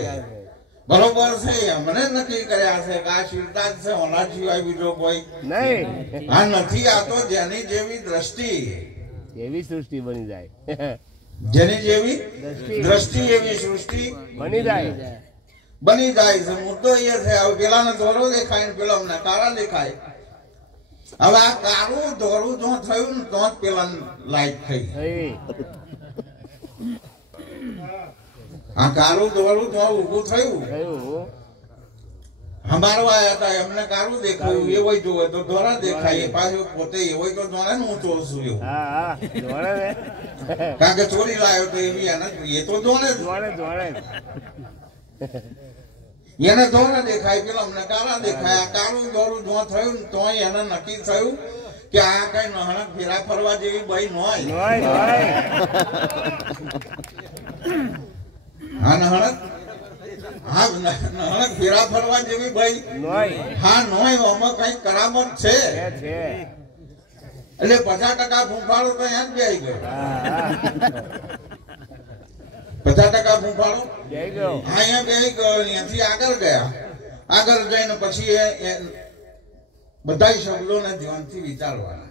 બરોબર છે, એમને નક્કી કર્યા છે કે આ શિરતા જ છે, ઓના સિવાય બીજો કોઈ નહીં. આ નથી. આ તો જેની જેવી દ્રષ્ટિ, એવી સૃષ્ટિ બની જાય. જેની જેવી દ્રષ્ટિ એવી સૃષ્ટિ બની જાય. છે. મુદ્દો એ છે, હવે પેલાને ધોરો દેખાય ને પેલા અમને કાળા દેખાય. હવે આ કાળું ધોરું જો થયું ને તો જ પેલા લાઈટ થઈ. આ કાળું ધોરું જો ઊભું થયું, અમારો આયા હતા એમને કાળું દેખાયું, એ હોય જોવે તો ધોરા દેખાય. પાછું પોતે એ હોય તો જોડે ને હું ચોરસું એવું. કારણ કે ચોરી લાવ્યો તો એવી એ તો જોડે એને ધોરા દેખાય, પેલા અમને કાળા દેખાય. આ કાળું ધોરું જો થયું ને તો એને નક્કી થયું કે આ કઈ નહણક ફેરા ફરવા જેવી ભાઈ નોય. હા નહણક, હા નહણક ફેરા ફરવા જેવી ભાઈ હા નોય. આમાં કઈ કરામત છે. એટલે 50% ફૂંફાડો તો અહીંયા જ બેહી ગયો. 50% ફૂંફાડો અહીંયા બેહી ગયો. અહીંયાથી આગળ ગયા. આગળ જઈને પછી બધા શબ્દોને ધ્યાનથી વિચારવાના.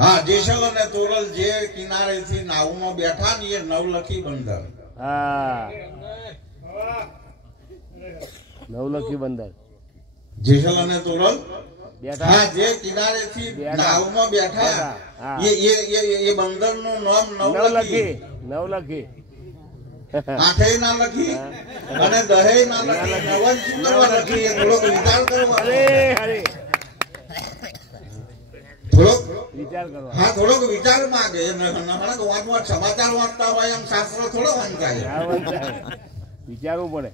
હા, જેસલ અને તોરલ જે કિનારેથી નાવમાં બેઠા ને એ નવલખી બંદર. નવલખી બંદર. જેસલ અને તોરલ હા જે કિનારેથી નાવમાં બેઠા એ બંદરનું નામ નવલખી. નવલખી. આઠે ના લખી અને દહે ના લખી. નવન શું કરવા લખી? એ થોડોક વિચાર કરવા. થોડોક વિચાર માંગે. હમણાં સમાચાર વાંચતા હોય એમ શાસ્ત્ર થોડો વંચાય. વિચારવું પડે.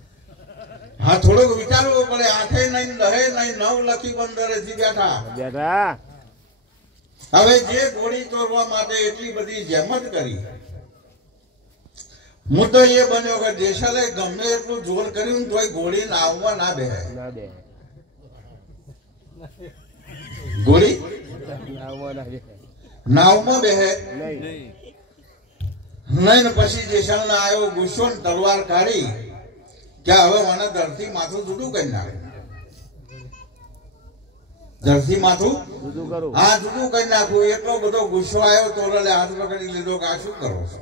હા, થોડોક વિચારવું પડે. આઠે નહીં, દહે નહીં, નવલખી બંદરેથી બેઠા. હવે જે ઘોડી ચોરવા માટે એટલી બધી જહેમત કરી, મુદ્દો એ બન્યો કે જેસલે ગમે એટલું જોર કર્યું તોય ઘોડી નાવમાં ના બેહે. ઘોડી નાવમાં બેહે નહીં. ને પછી જેસલ ને આવ્યો ગુસ્સો ને તલવાર કાઢી કે હવે મને ધરતી માથું જુદું કરી નાખે. ધરતી માથું હા જુદું કરી નાખવું. એટલો બધો ગુસ્સો આવ્યો. તોરલે હાથ પકડી લીધો કે આ શું કરો છો?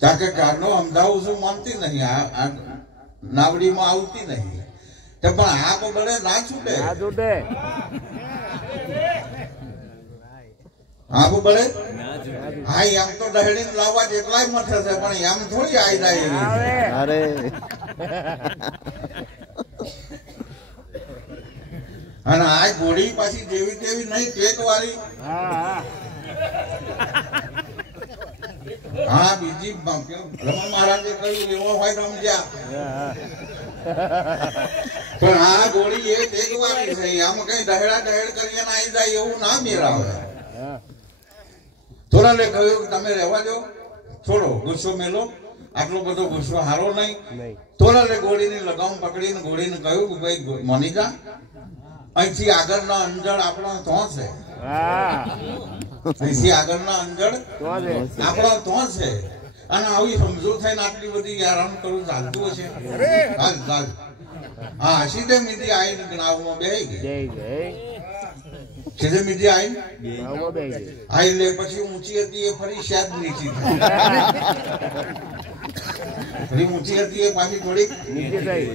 કારણ કે કારનો અમદાવું છું માનતી નહીં. આ નાવડીમાં આવતી નહીં. પણ આ બળે ના છૂટે. આ બળે હા એમ તો દહેડીને લાવવા જેટલા જ મથે છે, પણ એમ થોડી આવી જાય. અને આ ઘોડી પાછી જેવી તેવી નહીં, ટેક વાળી. હા, બીજી રમણ મહારાજે કહ્યું એવો હોય તો સમજ્યા. પણ આ ગોળી એ ટેક વાળી છે. આમાં કઈ દહેડા દહેડ કરીને આવી જાય એવું ના મેળાવે. થોડાને કહ્યું કે તમે રહેવા દો, છોડો, ગુસ્સો મેલો. આટલો બધો ગુસ્સો હારો નહીં. થોડાને ઘોડીની લગામ પકડીને ઘોડીને કહ્યું કે ભાઈ મની જા, અહીંથી આગળના અંજળ આપણો તો છે. અહીંથી આગળના અંજળ આપણો તો છે. અને આવી સમજો થઈને આટલી બધી આરામ કરું ચાલતું હશે. હા, સીધે મીધી આવીને નાવમાં બેહી ગઈ. સીધે મીધી આવીને આઈ લે. પછી ઊંચી હતી એ ફરી શાદ નીચી થઈ. ફરી ઊંચી હતી એ પાછી થોડીક નીચે થઈ.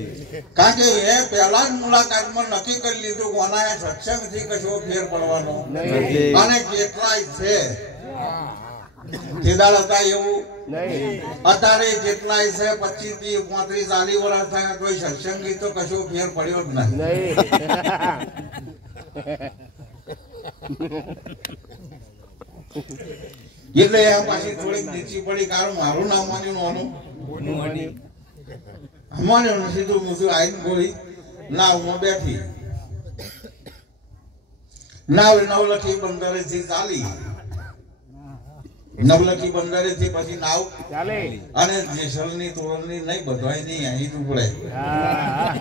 કારણ કે એ પહેલા જ મુલાકાતમાં નક્કી કરી લીધું કે આના સત્સંગથી કશો ફેર પડવાનો અને કેટલાય છે. કેદાર હતા એવું અત્યારે જેટલાય છે 25 થી 35 40 વર્ષ થયા કોઈ સત્સંગી તો કશો ફેર પડ્યો જ નહીં. એટલે એમ પાછી થોડીક નીચી પડી. કારણ મારું નામ માન્યું સીધું મૂધું આવીને ગોળી નાવમાં બેઠી. નાવ નવલખી બંદરેથી ચાલી નવલખી બંદરેથી પછી નાવ ચાલે. અને જેસલની તોરણની નહીં બધવાય નહીં અહીં જ ઉપડે. હા.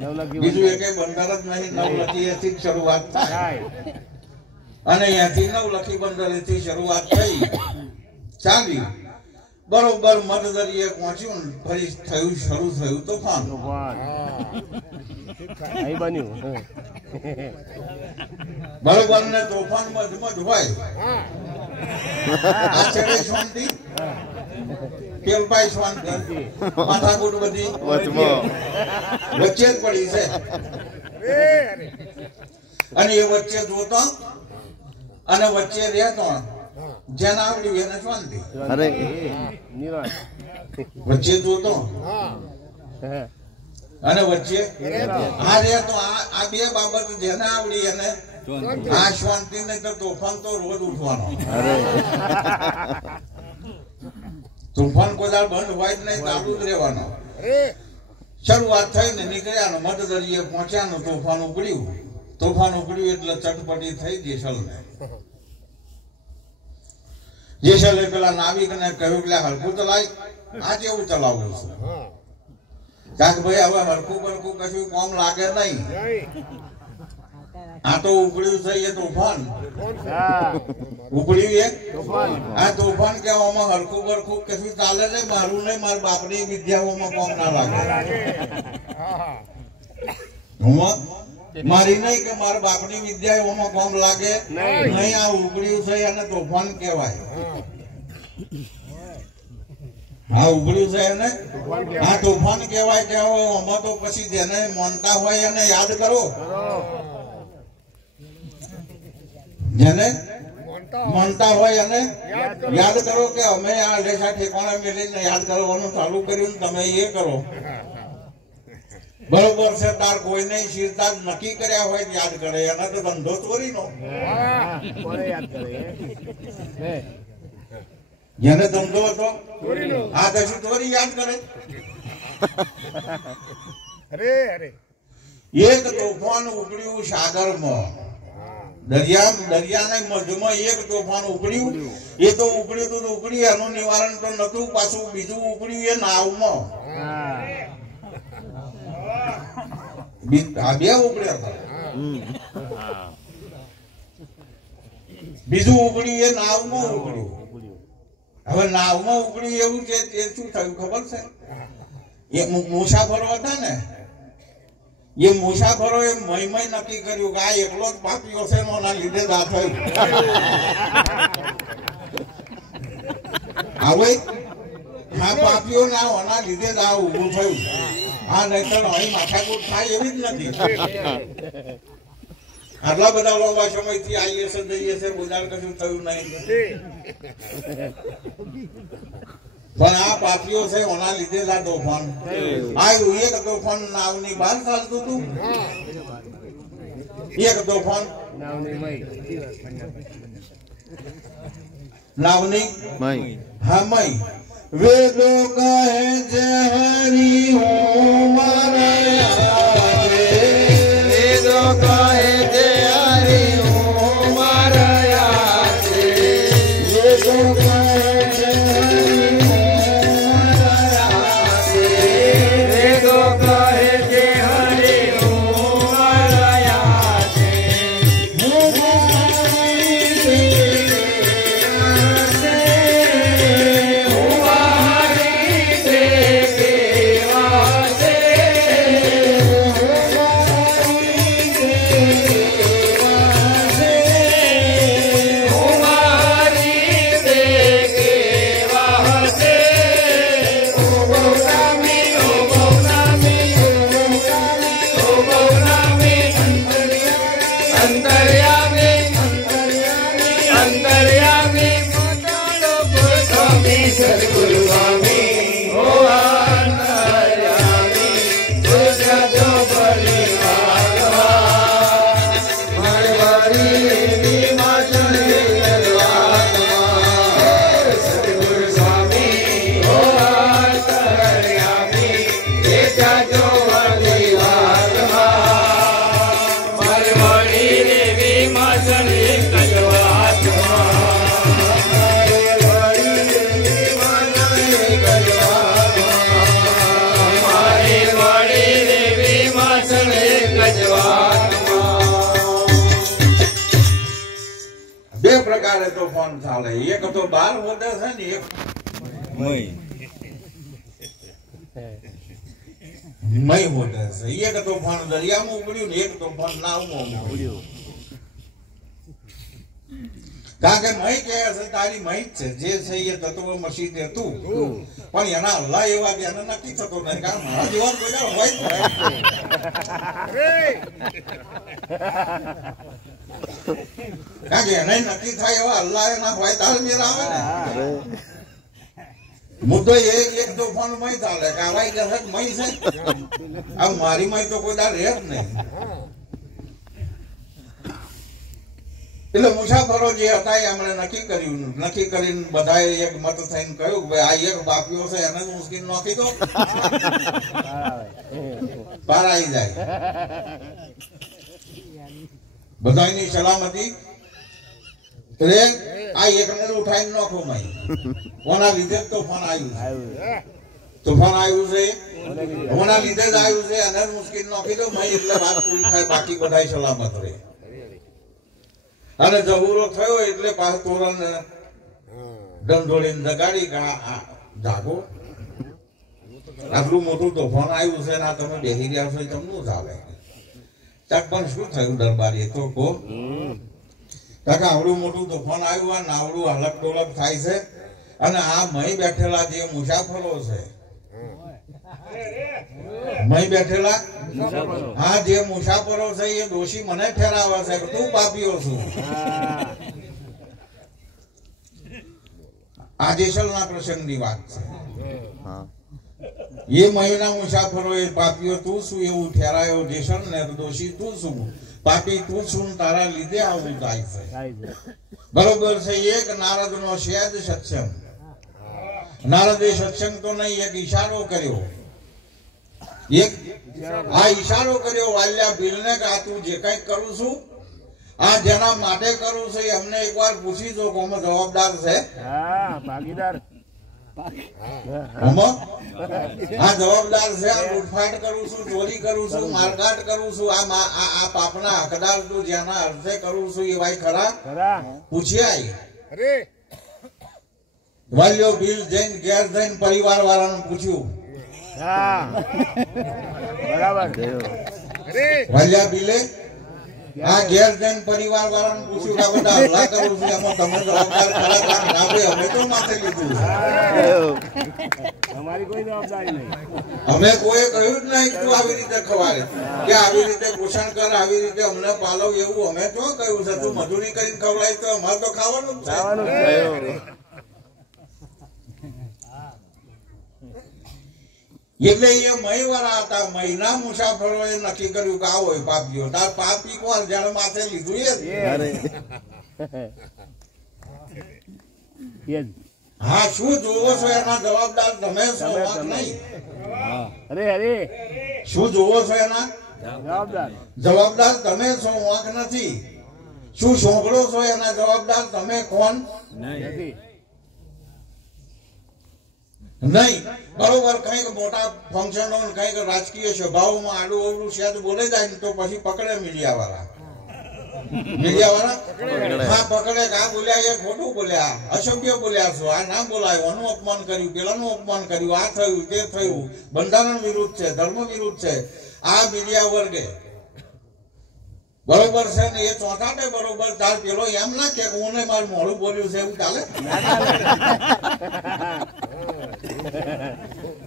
નવલખી બીજું એકે બંદર જ નહીં, નવલખી એથી જ શરૂઆત થાય થાય. અને અહીંયાથી નવલખી બંદરેથી શરૂઆત થઈ ચાલી બરોબર મધદરિયે પહોંચ્યું ને ફરી શરૂ થયું તોફાન. તોફાન. અહીં બન્યું. બરોબર ને તોફાન મધમાં જ હોય. આ છેડે શાંતિ, પેલપાઈ શાંતિ, માથાકૂટ બધી વચ્ચે જ પડી છે. અને એ વચ્ચે જોતો અને વચ્ચે રહેતો જેને આવડ્યું એને શાંતિ. અરે નિરાશ. વચ્ચે જોતો અને વચ્ચે આ રહેતો. આ બે બાબત જેને આવડી એને આ શાંતિ નહીં તો તોફાન તો રોજ ઉઠવાનો. તોફાન કોઈ દાળ બંધ હોય જ નહીં, ચાલુ જ રહેવાનો. શરૂઆત થઈ ને નીકળ્યા, મધદરિયે પહોંચ્યા, તોફાન ઉકળ્યું. તોફાન ઉકળ્યું એટલે ચટપટી થઈ જેસલ ને. જેસલે પેલા નાવિક ને કહ્યું કે હલકું ચલાય, આ કેવું ચલાવવું છે? કારણ ભાઈ હવે હલકું બરકું કશું કામ લાગે નહીં. આ તો ઉકળ્યું છે એ તોફાન. ઉકળ્યું એ આ તોફાન કહેવામાં હલકું બરકું કશું ચાલે નહીં. મારું નહીં, મારા બાપની વિદ્યાઓમાં કામ ના લાગે. મારી નહીં કે મારા બાપની વિદ્યાઓમાં કામ લાગે નહીં. આ ઉકળ્યું છે એને તોફાન કહેવાય. હા ઉકળ્યું છે એને આ તોફાન કહેવાય. કે આમાં તો પછી જેને માનતા હોય એને યાદ કરો. જેને માનતા હોય એને યાદ કરો કે અમે આ લેખા ઠેકાણા મેળવીને યાદ કરવાનું ચાલુ કર્યું, તમે એ કરો. બરોબર છે. તાર કોઈ નહીં શિરતા નક્કી કર્યા હોય યાદ કરે, એના તો ધંધો ચોરી નો. જેને ધંધો હતો આ કશું ચોરી યાદ કરે. એક તોફાન ઉકળ્યું સાગરમાં, દરિયાના મધ્યમાં એક તોફાન ઉકળ્યું. એ તો ઉકળ્યું તો ઉકળ્યું, એનું નિવારણ તો નતું. પાછું બીજું ઉકળ્યું એ નાવમાં. આ બે ઉકળ્યા હતા. બીજું ઉકળ્યું એ નાવમાં ઉકળ્યું. હવે નાવમાં ઉકળ્યું એવું છે તે શું થયું ખબર છે? એ મુસાફરો હતા ને, એ મુસાફરો એ મય નક્કી કર્યું કે આ એકલો જ પાપીઓ છે એના લીધે જ આ થયું. હવે આ પાપીઓ ના ઓના લીધે જ આ ઊભું થયું. આ નહીતર અહીં માથાકૂટ થાય એવી જ નથી. આટલા બધા લાંબા સમયથી આવીએ છે જઈએ છે, બજાર કશું થયું નહીં. પણ આ પાપીઓ છે ઓના લીધે જ આ તોફાન આવ્યું. એક તોફાન નાવની બહાર ચાલતું હતું, એક તોફાન નાવની હા મય. વેદો કહે છે હરી હું મારા, વેદો કહે છે હરી હું મારા, વેદો કહે છે Yeah. તોફાન ચાલે. એક તો બાર વધે છે ને એક મય વધે છે. એક તોફાન દરિયામાં ઉગડ્યું ને એક તોફાન નાવમાં ઉગડ્યું. કારણ કે મય કહે છે તારી મય જ છે, જે છે એ તત્વ મશીન હતું, પણ એના અલ્લાહ એવા કે એને નક્કી થતો નહીં. કારણ મારા જેવા કોઈ હોય કારણ કે એને નક્કી થાય એવા અલ્લાહ એના હોય તારે મેર આવે ને. મુદ્દો એક તોફાન મય ચાલે કે આવા કે મય છે, આ મારી મય તો કોઈ દાર રહે જ નહીં. એટલે મુસાફરો જે હતા એમણે નક્કી કરીને બધાએ એક મત થઈને કહ્યું કે ભાઈ આ એક બાપીઓ છે એને જ મુશ્કેલ નોખી દો, પાર આવી જાય. બધાની સલામતી એટલે આ એકને ઉઠાઈને નોખો મય. કોના લીધે તોફાન આવ્યું છે, તોફાન આવ્યું છે કોના લીધે જ આવ્યું છે, એને મુશ્કેલ નોખી દો મય, એટલે વાત પૂરી થાય, બાકી બધા સલામત રહે. અને જબુરો થયો એટલે પાછું તોરણ ધંધોળીને જગાડી જાગો, આટલું મોટું તોફાન આવ્યું છે ને તમે બેસી રહ્યા છો તમને ચાલે. ચાક પણ શું થયું દરબારી તો કહો. આવડું મોટું તોફાન આવ્યું અને આવડું હલક ડોલક થાય છે, અને આ મય બેઠેલા જે મુસાફરો છે, મય બેઠેલા હા જે મુસાફરો છે એ દોષી મને ઠેરાવે છે કે તું પાપીઓ છું. આ જેસલના પ્રસંગની વાત છે. એ મહિના મુસાફરો એ પાપીઓ તું શું એવું ઠેરાયો જેસલ ને, દોષી તું શું, પાપી તું શું, તારા લીધે આવું થાય છે. બરોબર છે. એક નારદ નો શેદ સત્સંગ, નારદે સત્સંગ તો નહીં, એક ઈશારો કર્યો. એક આ ઈશારો કર્યો વાલ્યા ભીલને કે આ તું જે કઈ કરું છું આ જેના માટે કરું છું અમને એકવાર પૂછી દો કોમ જવાબદાર છે. ભાગીદાર આ જવાબદાર છે. આ લૂંટફાટ કરું છું, ચોરી કરું છું, મારકાટ કરું છું, આ પાપના હકદાર તું જેના અર્થે કરું છું એ ભાઈ ખરા પૂછ્યા. વાલ્યો ભીલ જઈને ઘેર જઈને પરિવાર વાળાને પૂછ્યું. વાલ્યા ભીલે આ ઘેર જઈને પરિવાર વાળાને પૂછ્યું કે બધા હલ્લા કરું છું એમાં તમે જવાબદાર ખરા અમે તો માથે લીધું, અમારી કોઈ જવાબદારી નહીં. અમે કોઈ કહ્યું જ નહીં તું આવી રીતે ખવાડે કે આવી રીતે પોષણ કર, આવી રીતે અમને પાલવ, એવું અમે તો કહ્યું છે. તું મજૂરી કરીને ખવડાય તો અમારે તો ખાવાનું જ છે. એટલે એ મયવાળા હતા. મહિના મુસાફરો એ નક્કી કર્યું કે આવો પાપીઓ, તાર પાપી કોણ જયારે માથે લીધું એ. હા શું જોવો છો એના જવાબદાર તમે છો, વાંક નહીં. શું જોવો છો એના જવાબદાર તમે છો, વાંક નથી. શું સોંગડો છો એના જવાબદાર તમે કોણ નહીં. બરોબર. કઈક મોટા ફંક્શનો કઈક રાજકીય સભાઓમાં આડું અવડું શેદ બોલે જાય ને તો પછી પકડે મીડિયા વાળા હા પકડે કે આ બોલ્યા એ ખોટું બોલ્યા, અસભ્ય બોલ્યા છો, આ ના બોલાયું, આનું અપમાન કર્યું, પેલાનું અપમાન કર્યું, આ થયું તે થયું, બંધારણ વિરુદ્ધ છે, ધર્મ વિરુદ્ધ છે. આ મીડિયા વર્ગે બરોબર છે ને એ ચોથાટે બરોબર. તાર પેલો એમ ના કે હું ને મારું મોડું બોલ્યું છે એવું ચાલે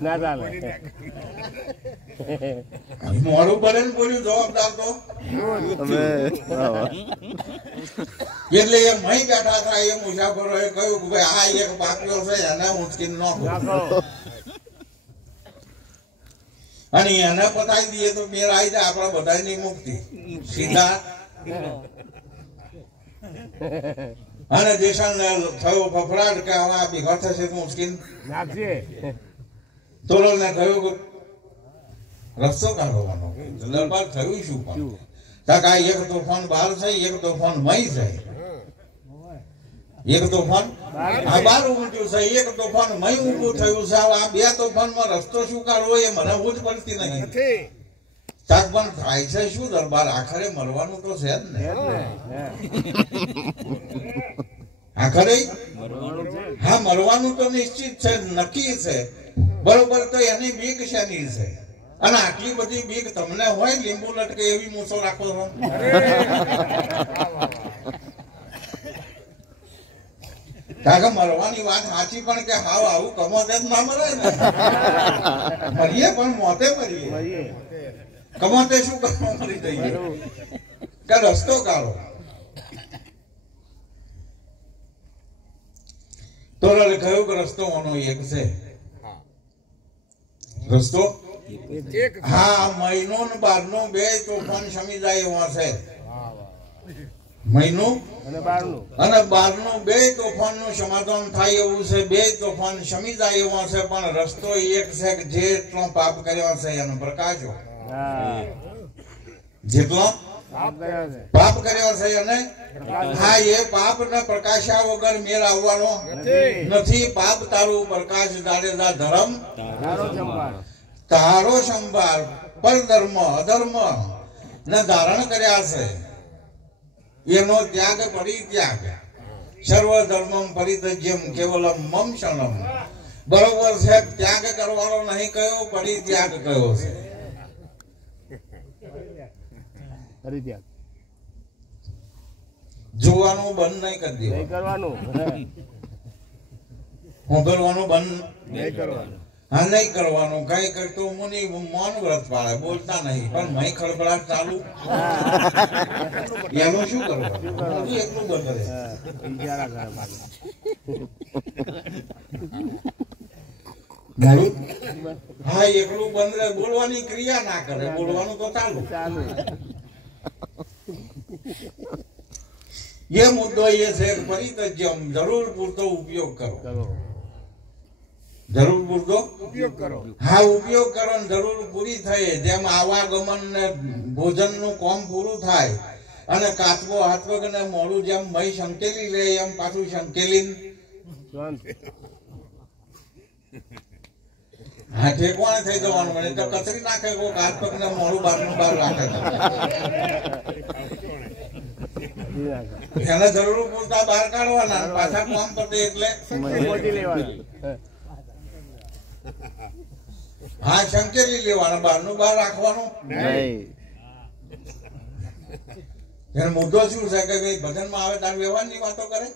ના ચાલે. મોડું પડે ને બોલ્યું જવાબદાર તો. એટલે એ મય બેઠા હતા એ મુસાફરો એ કહ્યું કે ભાઈ આ એક બાકીઓ છે એને ઉંચકીને નાખો અને એને પતાવી દઈએ તો મેર આવી જાય આપણા બધાની મુક્તિ સીધા. અને દેશાન થયો ફફડાટ કે આવા ભેગા થશે તો ઉંચકીને નાખશે. તોરલ ને કહ્યું કે રસ્તો કાઢવાનો. દરબાર થયું શું પણ આ એક તોફાન બહાર છે, એક તોફાન મય છે, એક તોફાન આ બાર ઉમટ્યું છે, એક તોફાન મય ઊભું થયું છે. આ બે તોફાનમાં રસ્તો શું કાઢવો એ મને હું જ પડતી નહીં. તાક પણ થાય છે શું દરબાર, આખરે મરવાનું તો છે જ ને. હા ખરે મરવાનું છે. હા મરવાનું તો નિશ્ચિત છે, નક્કી છે, બરોબર. તો એની બીક શાની છે? અને આટલી બધી બીક તમને હોય લીંબુ લટકે એવી મૂછો રાખો છો? કારણ કે મરવાની વાત સાચી, પણ કે હાવ આવું કમોતે જ ના મરે ને. મરીએ પણ મોતે મરીએ. મરીએ. કમોતે શું કરવા મરી જઈએ? કે રસ્તો કાઢો. તો કહ્યું કે રસ્તો ઓનો એક છે. રસ્તો હા, મહિનો ને 12 બે તોફાન શમી જાય એવા છે. મહિનો અને 12 અને 12 બે તોફાન નું સમાધાન થાય એવું છે. બે તોફાન શમી જાય એવા છે, પણ રસ્તો એક છે કે જેટલો પાપ કર્યો છે એનો પ્રકાશો. હા. જેટલો પાપ કર્યા છે. પાપ કર્યો છે અને હા, એ પાપ ને પ્રકાશ્યા વગર મેળ આવવાનો નથી. પાપ તારું પ્રકાશ જાડેજા ધર્મ તારો સંભાળ. તારો સંભાળ પરધર્મ અધર્મ ને ધારણ કર્યા છે. એનો ત્યાગ પરિત્યાગ સર્વ ધર્મમ પરિત્યજ્યમ કેવલમ મમ શરણમ. બરોબર છે. ત્યાગ કરવાનો નહીં કયો, પરિત્યાગ કયો છે. પરિત્યાગ જોવાનું બંધ નહીં કરી નહીં દેવાનું, કરવાનું. સાંભળવાનું બંધ નહીં કરવાનું. હા નહીં કરવાનું. કઈ કરતો મુનિ મૌન વ્રત પાળે, બોલતા નહીં, પણ મહી ખળભળાટ ચાલુ. એનું શું કરવાનું? બધું એટલું બંધ રહે. હા. ઈજારા કરે પાછું. મારું હા એકલું બંધ રહે. બોલવાની ક્રિયા ના કરે, બોલવાનું તો ચાલુ. ચાલુ. એ મુદ્દો એ છે કે પરિત્યજ્યમ, જરૂર પૂરતો ઉપયોગ કરો. કરો. જરૂર પૂરતો ઉપયોગ કરો. હા ઉપયોગ કરો ને જરૂર પૂરી થઈ. જેમ આવાગમન ને ભોજન નું કામ પૂરું થાય અને કાચબો હાથવગ ને મોડું જેમ મહી સંકેલી લે એમ પાછું સંકેલી શાંત. હા ઠેકવાને થઈ જવાનું. મને તો કચરી નાખે કોક હાથ પગ ને મોડું બહારનું બહાર રાખે. એને જરૂર પૂરતા બહાર કાઢવાના, પાછા કામ પતે એટલે મોટી લેવાની. હા સંકેલી લેવાના, બહારનું બહાર રાખવાનું. નહીં. એનો મુદ્દો શું છે કે ભાઈ ભજનમાં આવે તાર વ્યવહારની વાતો કરે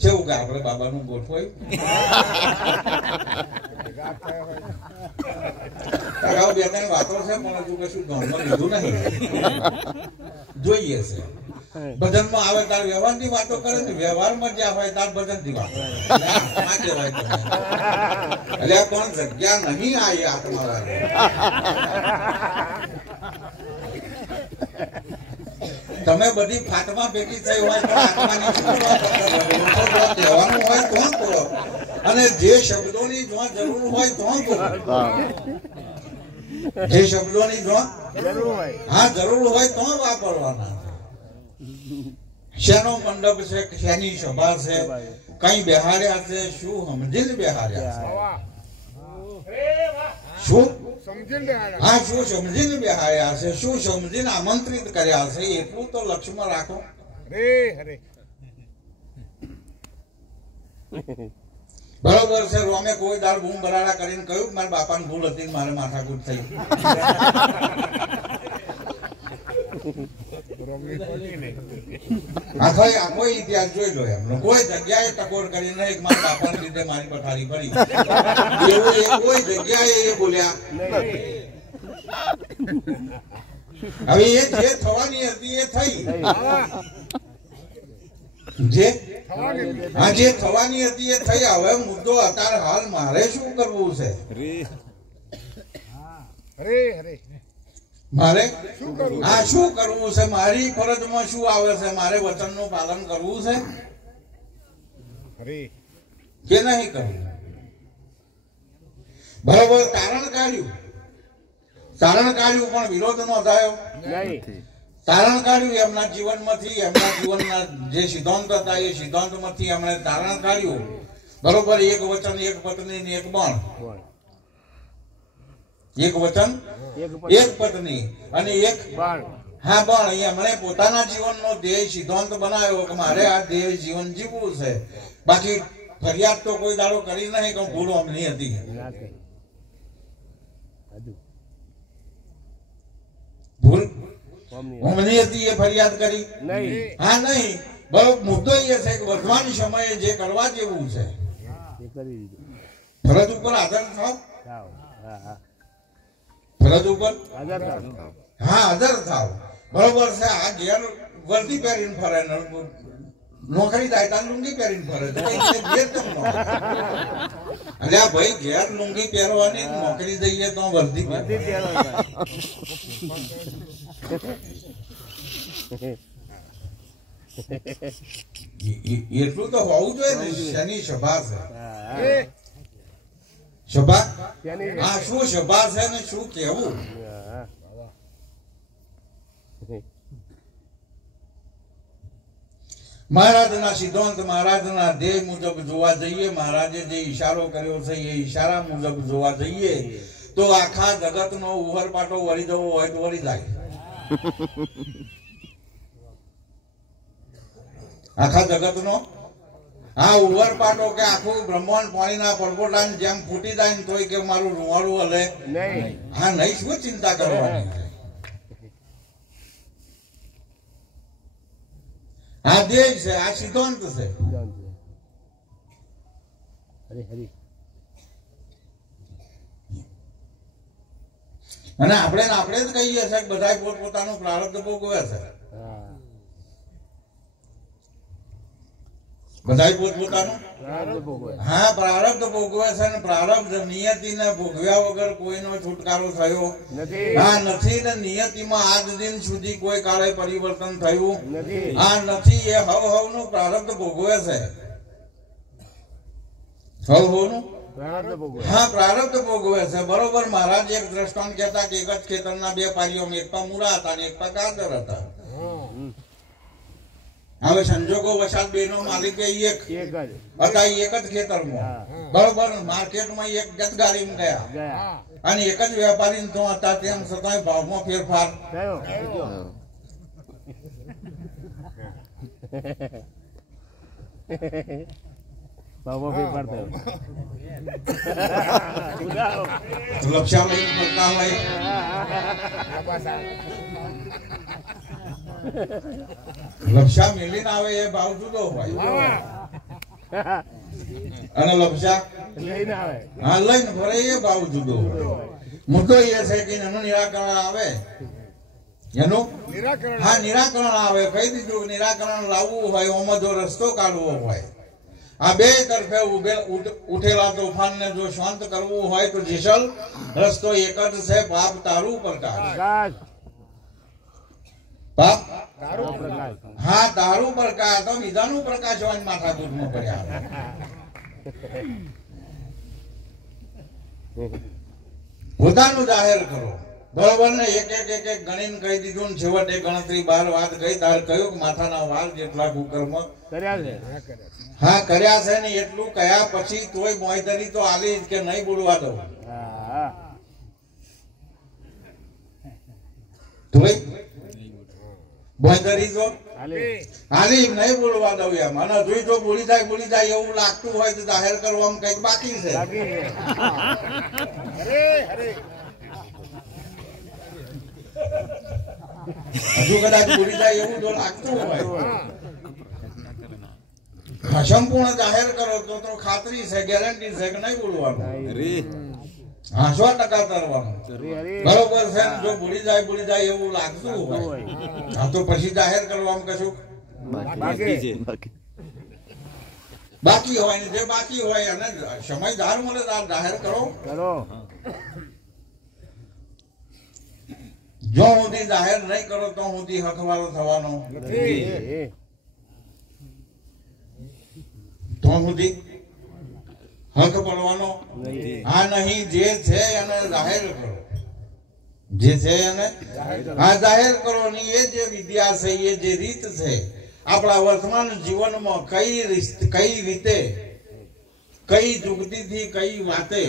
કેવું કે આપણે બાબાનું ગોઠવાયું. અગાઉ બે ત્રણ વાતો છે પણ હજુ કશું ધ્યાનમાં લીધું નહીં. જોઈએ છે ભજનમાં આવે તાર વ્યવહારની વાતો કરે ને, વ્યવહારમાં જ્યાં હોય તાર ભજનની વાતો ના કહેવાય તમે. એટલે પણ જગ્યા નહીં આવી આત્મા. તમે બધી ફાટમાં ભેગી થઈ હોય તો આત્માની કહેવાનું હોય તો કહો, અને જે શબ્દોની જો જરૂર હોય તો કહો. જે શબ્દોની જો જરૂર હોય. હા જરૂર હોય તો વાપરવાના. શેનો મંડપ છે, શેની સભા છે, કઈ બેહાડ્યા છે, શું સમજીને બેહાડ્યા છે, શું હા શું સમજીને બેહાડ્યા છે, શું સમજીને આમંત્રિત કર્યા છે, એટલું તો લક્ષ્યમાં રાખો. બરોબર છે. રોમે કોઈ દાળ બૂમ બરાડા કરીને કહ્યું મારા બાપાની ભૂલ હતી, મારે માથાકૂટ થઈ. આખો ઇતિહાસ જોઈ લો એમનો. કોઈ જગ્યાએ ટકોર કરી નહીં મારા બાપાને લીધે મારી પથારી પડી, એવું એ કોઈ જગ્યાએ એ બોલ્યા. હવે એ જે થવાની હતી એ થઈ. જે થવાની હતી એ થઈ. હવે મુદ્દો અત્યારે હાલ મારે શું કરવું છે? મારે આ શું કરવું છે? મારી ફરજમાં શું આવે છે? મારે વચનનું પાલન કરવું છે કે નહીં કરવું? બરોબર. તારણ કાઢ્યું પણ વિરોધ નો થયો. તારણ કાઢ્યું એમના જીવનમાંથી, એમના જીવનના જે સિદ્ધાંત હતા એ સિદ્ધાંતમાંથી એમણે તારણ કાઢ્યું. બરોબર. એક વચન, એક પત્ની ને એક બાણ. એક વચન, એક પત્ની અને એક બાણ. હા પણ એમણે પોતાના જીવનનો ધ્યેય સિદ્ધાંત બનાવ્યો કે મારે આ ધ્યેય જીવન જીવવું છે. બાકી ફરિયાદ તો કોઈ દાડો કરી નહીં કે ભૂલ અમની હતી. ના કરી. હજુ ભૂલ કોમની અમની હતી એ ફરિયાદ કરી નહીં. હા નહીં. બરોબર. મુદ્દો એ છે કે વર્તમાન સમયે જે કરવા જેવું છે એ કરી દીધું. ફરજ ઉપર આધાર થાવ. થાવ. હા હા ફરજ ઉપર હાજર થાવ. હા આધાર થાવ. બરોબર છે. આ ઘેર વર્દી પહેરીને ફરે ને નોકરી થાય ત્યાં લુંગી પહેરીને ફરે તો કઈ રીતે ઘેર કેમ ન હોય? એટલે આ ભાઈ ઘેર લુંગી પહેરવાની નોકરી દઈએ તો વર્દી પહેરે. બધી એટલું તો હોવું જોઈએ ને. શેની સભા છે? હા સભા ત્યાંની હા શું સભા છે ને શું કેવું? હા મહારાજના સિદ્ધાંત મહારાજના ધ્યેય મુજબ જોવા જઈએ, મહારાજે જે ઈશારો કર્યો છે એ ઈશારા મુજબ જોવા જઈએ તો આખા જગતનો ઉહરપાટો વળી જવો હોય તો વળી જાય. આખા જગતનો હા ઉહરપાટો કે આખું બ્રહ્માંડ પાણીના પરપોટાની જેમ ફૂટી જાય ને તોય કે મારું રૂવાડું હલે નહીં. હા નહીં. શું ચિંતા કરવાની? આ ધ્યેય છે, આ સિદ્ધાંત છે. હરી હરી અને આપણે જ કહીએ છીએ કે બધા પોતપોતાનું પ્રારબ્ધ ભોગવે છે. હા બધા પોતપોતાનું પ્રારબ્ધ ભોગવે. હા પ્રારબ્ધ ભોગવે છે ને પ્રારબ્ધ નિયતિને ભોગવ્યા વગર કોઈનો છુટકારો થયો નથી. હા નથી. ને નિયતિમાં આજ દિન સુધી કોઈ કાળે પરિવર્તન થયું નથી. હા નથી. એ હવનું પ્રારબ્ધ ભોગવે છે. હવનું પ્રારબ્ધ ભોગવે. હા પ્રારબ્ધ ભોગવે છે. બરોબર. મહારાજ એક દ્રષ્ટાંત કહેતા કે એક જ ખેતરના બે પારીઓ, એક પા મૂળા હતા ને એક પા ગાજર હતા. હવે સંજોગો વસાત બે નો માલિક એક એક જ હતા. એક જ ખેતરમાં બરોબર. માર્કેટમાં એક જ ગાડીમાં ગયા ગયા અને એક જ વેપારી તો હતા. તેમ છતાંય ભાવમાં ફેરફાર થયો. ભાવમાં ફેરફાર થયો. ઉડાડો. લક્ષા લઈને ફરતા હોય. લક્ષા મેલીને આવે એ ભાવ જુદો હોય અને લક્ષા લઈને આવે. હા લઈને ફરે એ ભાવ જુદો હોય. મુદ્દો એ છે કે એનું નિરાકરણ આવે. એનું હા નિરાકરણ આવે. કહી દીધું કે નિરાકરણ લાવવું હોય ઓમાં જો રસ્તો કાઢવો હોય, આ બે તરફે ઉઠેલા તોફાનને જો શાંત કરવું હોય તો જેસલ રસ્તો એક જ છે. પાપ તારું પ્રકાશ. પ્રકાશ. પાપ પ્રકાશ. હા તારું પ્રકાશ. તો બીજાનું પ્રકાશ હોય માથાકૂટમાં પડ્યા. પોતાનું જાહેર કરો. બરોબર ને. એક એક એક એક ગણીને કહી દીધું ને છેવટે ગણતરી 12 વાત કહી તાર કહ્યું કે માથાના વાળ જેટલા કુકર્મ કર્યા છે. હા કર્યા છે ને એટલું કયા પછી તોય મોયદરી તો આલી જ કે નહીં બોલવા દઉં. હા તોય મોયદરી તો હાલે. આલી નહીં બોલવા દઉં. એમ અને જોઈ જો બોલી જાય એવું લાગતું હોય તો જાહેર કરવામાં કઈક બાકી છે. બાકી છે. હજુ કદાચ બોલી જાય એવું જો લાગતું હોય સંપૂર્ણ જાહેર કરો તો ખાતરી છે, ગેરંટી છે કે નહીં બોલવાનું. હા 100% કરવાનું. હરી હરી. બરોબર છે. જો બોલી જાય એવું લાગતું હોય હા તો પછી જાહેર કરવામાં કશું બાકી. બાકી હોય ને જે બાકી હોય અને સમય ધાર મળે તાર જાહેર કરો. કરો. જો સુધી જાહેર નહીં કરો તો સુધી હકવારો થવાનો નથી. તો સુધી હક પડવાનો આ નહીં. જે છે એને જાહેર કરો. જે છે એને આ જાહેર કરો ની એ જે વિદ્યા છે, એ જે રીત છે આપણા વર્તમાન જીવનમાં કઈ રીતે કઈ યુક્તિથી કઈ વાતે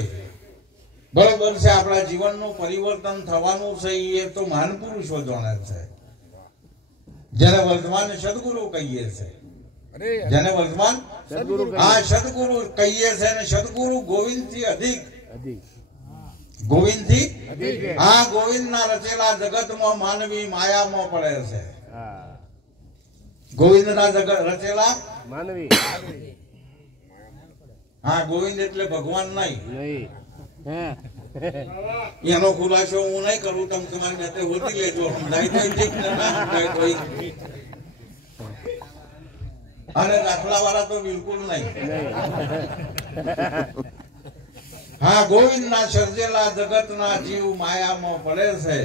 બરોબર છે આપણા જીવનનું પરિવર્તન થવાનું છે એ તો મહાન પુરુષો જાણે છે. જેને વર્તમાન સદગુરુ કહીએ છે, જેને વર્તમાન સદગુરુ આ સદગુરુ કહીએ છે ને સદગુરુ ગોવિંદ થી અધિક, ગોવિંદ થી આ ગોવિંદ ના રચેલા જગતમાં માનવી માયામાં પડે છે. ગોવિંદ ના જગત રચેલા માનવી, હા ગોવિંદ એટલે ભગવાન નહીં. નહીં એનો ખુલાસો હું નહીં કરું, તમે તમારી જાતે હોતી લેજો. સમજાય તો ઠીક, ના સમજાય તો અને દાખલા વાળા તો બિલકુલ નહીં. હા ગોવિંદ ના સર્જેલા જગત ના જીવ માયામાં પડે છે,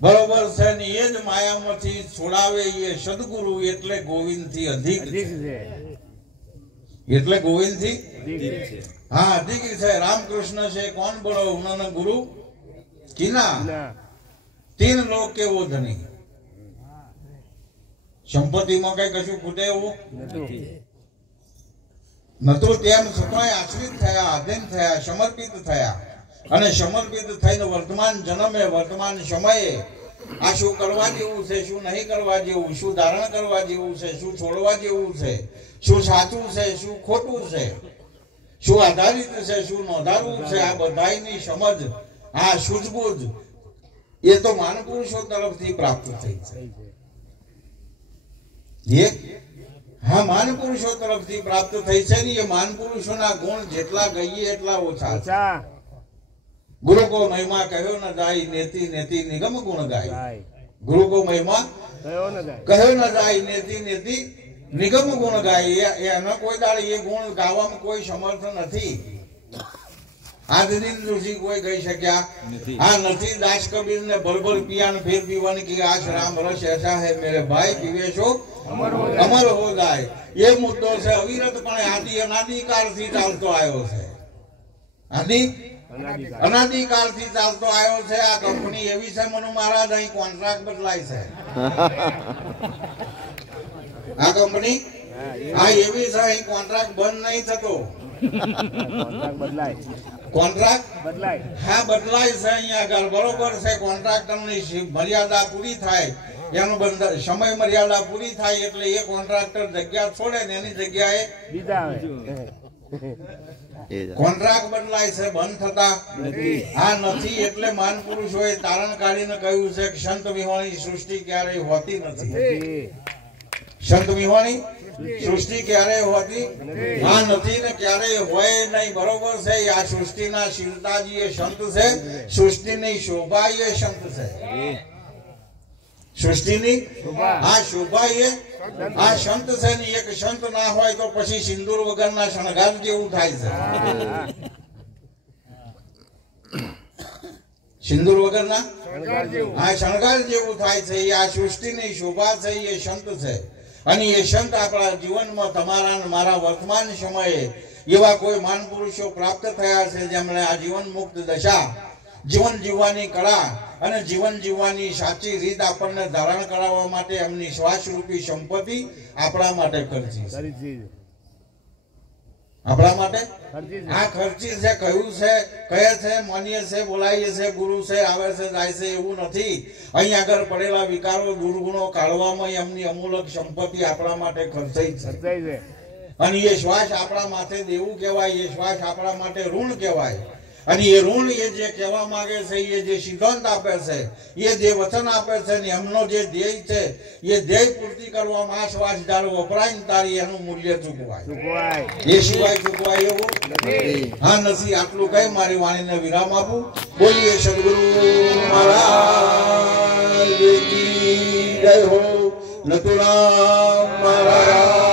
બરોબર છે ને. એ જ માયામાંથી છોડાવે એ સદગુરુ એટલે ગોવિંદ થી અધિક છે. એટલે ગોવિંદ થી હા અધિક છે. રામકૃષ્ણ છે કોણ બળો ઉन्होंने ગુરુ કિના તીન લોક કેવો ધની. સંપત્તિમાં કઈ કશું ખૂટે એવું નતું, તેમ છતાંય આશ્રિત થયા, આધીન થયા, સમર્પિત થયા. અને સમર્પિત થઈને વર્તમાન જન્મે વર્તમાન સમયે આ શું કરવા જેવું છે, શું નહીં કરવા જેવું, શું ધારણ કરવા જેવું છે, શું છોડવા જેવું છે, શું સાચું છે, શું ખોટું છે, શું આધારિત છે, શું નોંધારવું છે, આ બધાની સમજ આ સૂઝબૂઝ એ તો માનપુરુષો તરફથી પ્રાપ્ત થઈ છે. હા માનપુરુષો તરફથી પ્રાપ્ત થઈ છે ને એ માનપુરુષોના ગુણ જેટલા ગઈએ એટલા ઓછા. ગુરુ કો મહિમા કહ્યો ન જાય, નેતિ નેતિ નિગમ ગુણ ગાય. ગુરુ કો મહિમા કહ્યો ન જાય, નેતિ નેતિ નિગમ ગુણ ગાય. એનો કોઈ દાડ એ ગુણ ગાવામાં કોઈ સમર્થ નથી. આજ દિન ઋષિ કોઈ ગઈ શક્યા આ નથી. દાસ કબીર ને ભરભર પિયા ફેર પીવાની की आश राम रस ऐसा है मेरे भाई पीवे सो अमर हो जाए. ये मुद्दो છે અવિરતપણે આદિ અનાદિકાળથી ચાલતો આવ્યો છે. આદિ અનાદિકાળથી ચાલતો આવ્યો છે. આ કંપની એવી છે મનુ મહારાજ, અહીં કોન્ટ્રાક્ટ બદલાય છે. આ કંપની આ એવી છે અહીં કોન્ટ્રાક્ટ બંધ નહીં થતો. કોન્ટ્રાક્ટ બદલાય, હા બદલાય છે અહીંયા આગળ, બરોબર છે. કોન્ટ્રાક્ટરની મર્યાદા પૂરી થાય, એનો સમય મર્યાદા પૂરી થાય એટલે એ કોન્ટ્રાક્ટર જગ્યા છોડે ને એની જગ્યાએ બીજા આવે. કોન્ટ્રાક્ટ બદલાય છે, બંધ થતા હા નથી. એટલે માન પુરુષોએ તારણ કાઢીને કહ્યું છે કે સંત વિહોણી સૃષ્ટિ ક્યારેય હોતી નથી. સંત વિહોણી સૃષ્ટિ ક્યારેય હોતી હા નથી ને ક્યારેય હોય નહીં, બરોબર છે. આ સૃષ્ટિના શીલતાજી એ સંત છે, સૃષ્ટિની શોભા એ સંત છે. સૃષ્ટિની આ શોભા એ આ સંત છે ને. એક સંત ના હોય તો પછી સિંદૂર વગરના શણગાર જેવું થાય છે. સિંદૂર વગરના આ શણગાર જેવું થાય છે. આ સૃષ્ટિની શોભા છે એ સંત છે. અને એ સંત આપણા જીવનમાં તમારા અને મારા વર્તમાન સમયે એવા કોઈ મહાનપુરુષો પ્રાપ્ત થયા છે જેમણે આ જીવન મુક્ત દશા, જીવન જીવવાની કળા અને જીવન જીવવાની સાચી રીત આપણને ધારણ કરાવવા માટે એમની શ્વાસરૂપી સંપત્તિ આપણા માટે ખર્ચી છે. આપણા માટે આ ખર્ચી છે. કહ્યું છે, કહે છે, માનીએ છે, બોલાવીએ છે, ગુરુ છે, આવે છે, જાય છે એવું નથી. અહીં આગળ પડેલા વિકારો દુર્ગુણો કાઢવામાં એમની અમૂલક સંપત્તિ આપણા માટે ખર્ચાઈ છે. અને એ શ્વાસ આપણા માથે દેવું કહેવાય, એ શ્વાસ આપણા માટે ઋણ કહેવાય. અને એ ઋણ એ જે કહેવા માંગે છે, એ જે સિદ્ધાંત આપે છે, એ જે વચન આપે છે ને એમનો જે ધ્યેય છે એ ધ્યેય પૂર્તિ કરવામાં આ શ્વાસ જ્યારે વપરાય ને તારી એનું મૂલ્ય ચૂકવાય. એ સિવાય ચૂકવાય એવું હા નથી. આટલું કઈ મારી વાણીને વિરામ આપું. બોલીએ સદગુરુ મહારાજ કી જય હો. નથુરામ મહારાજ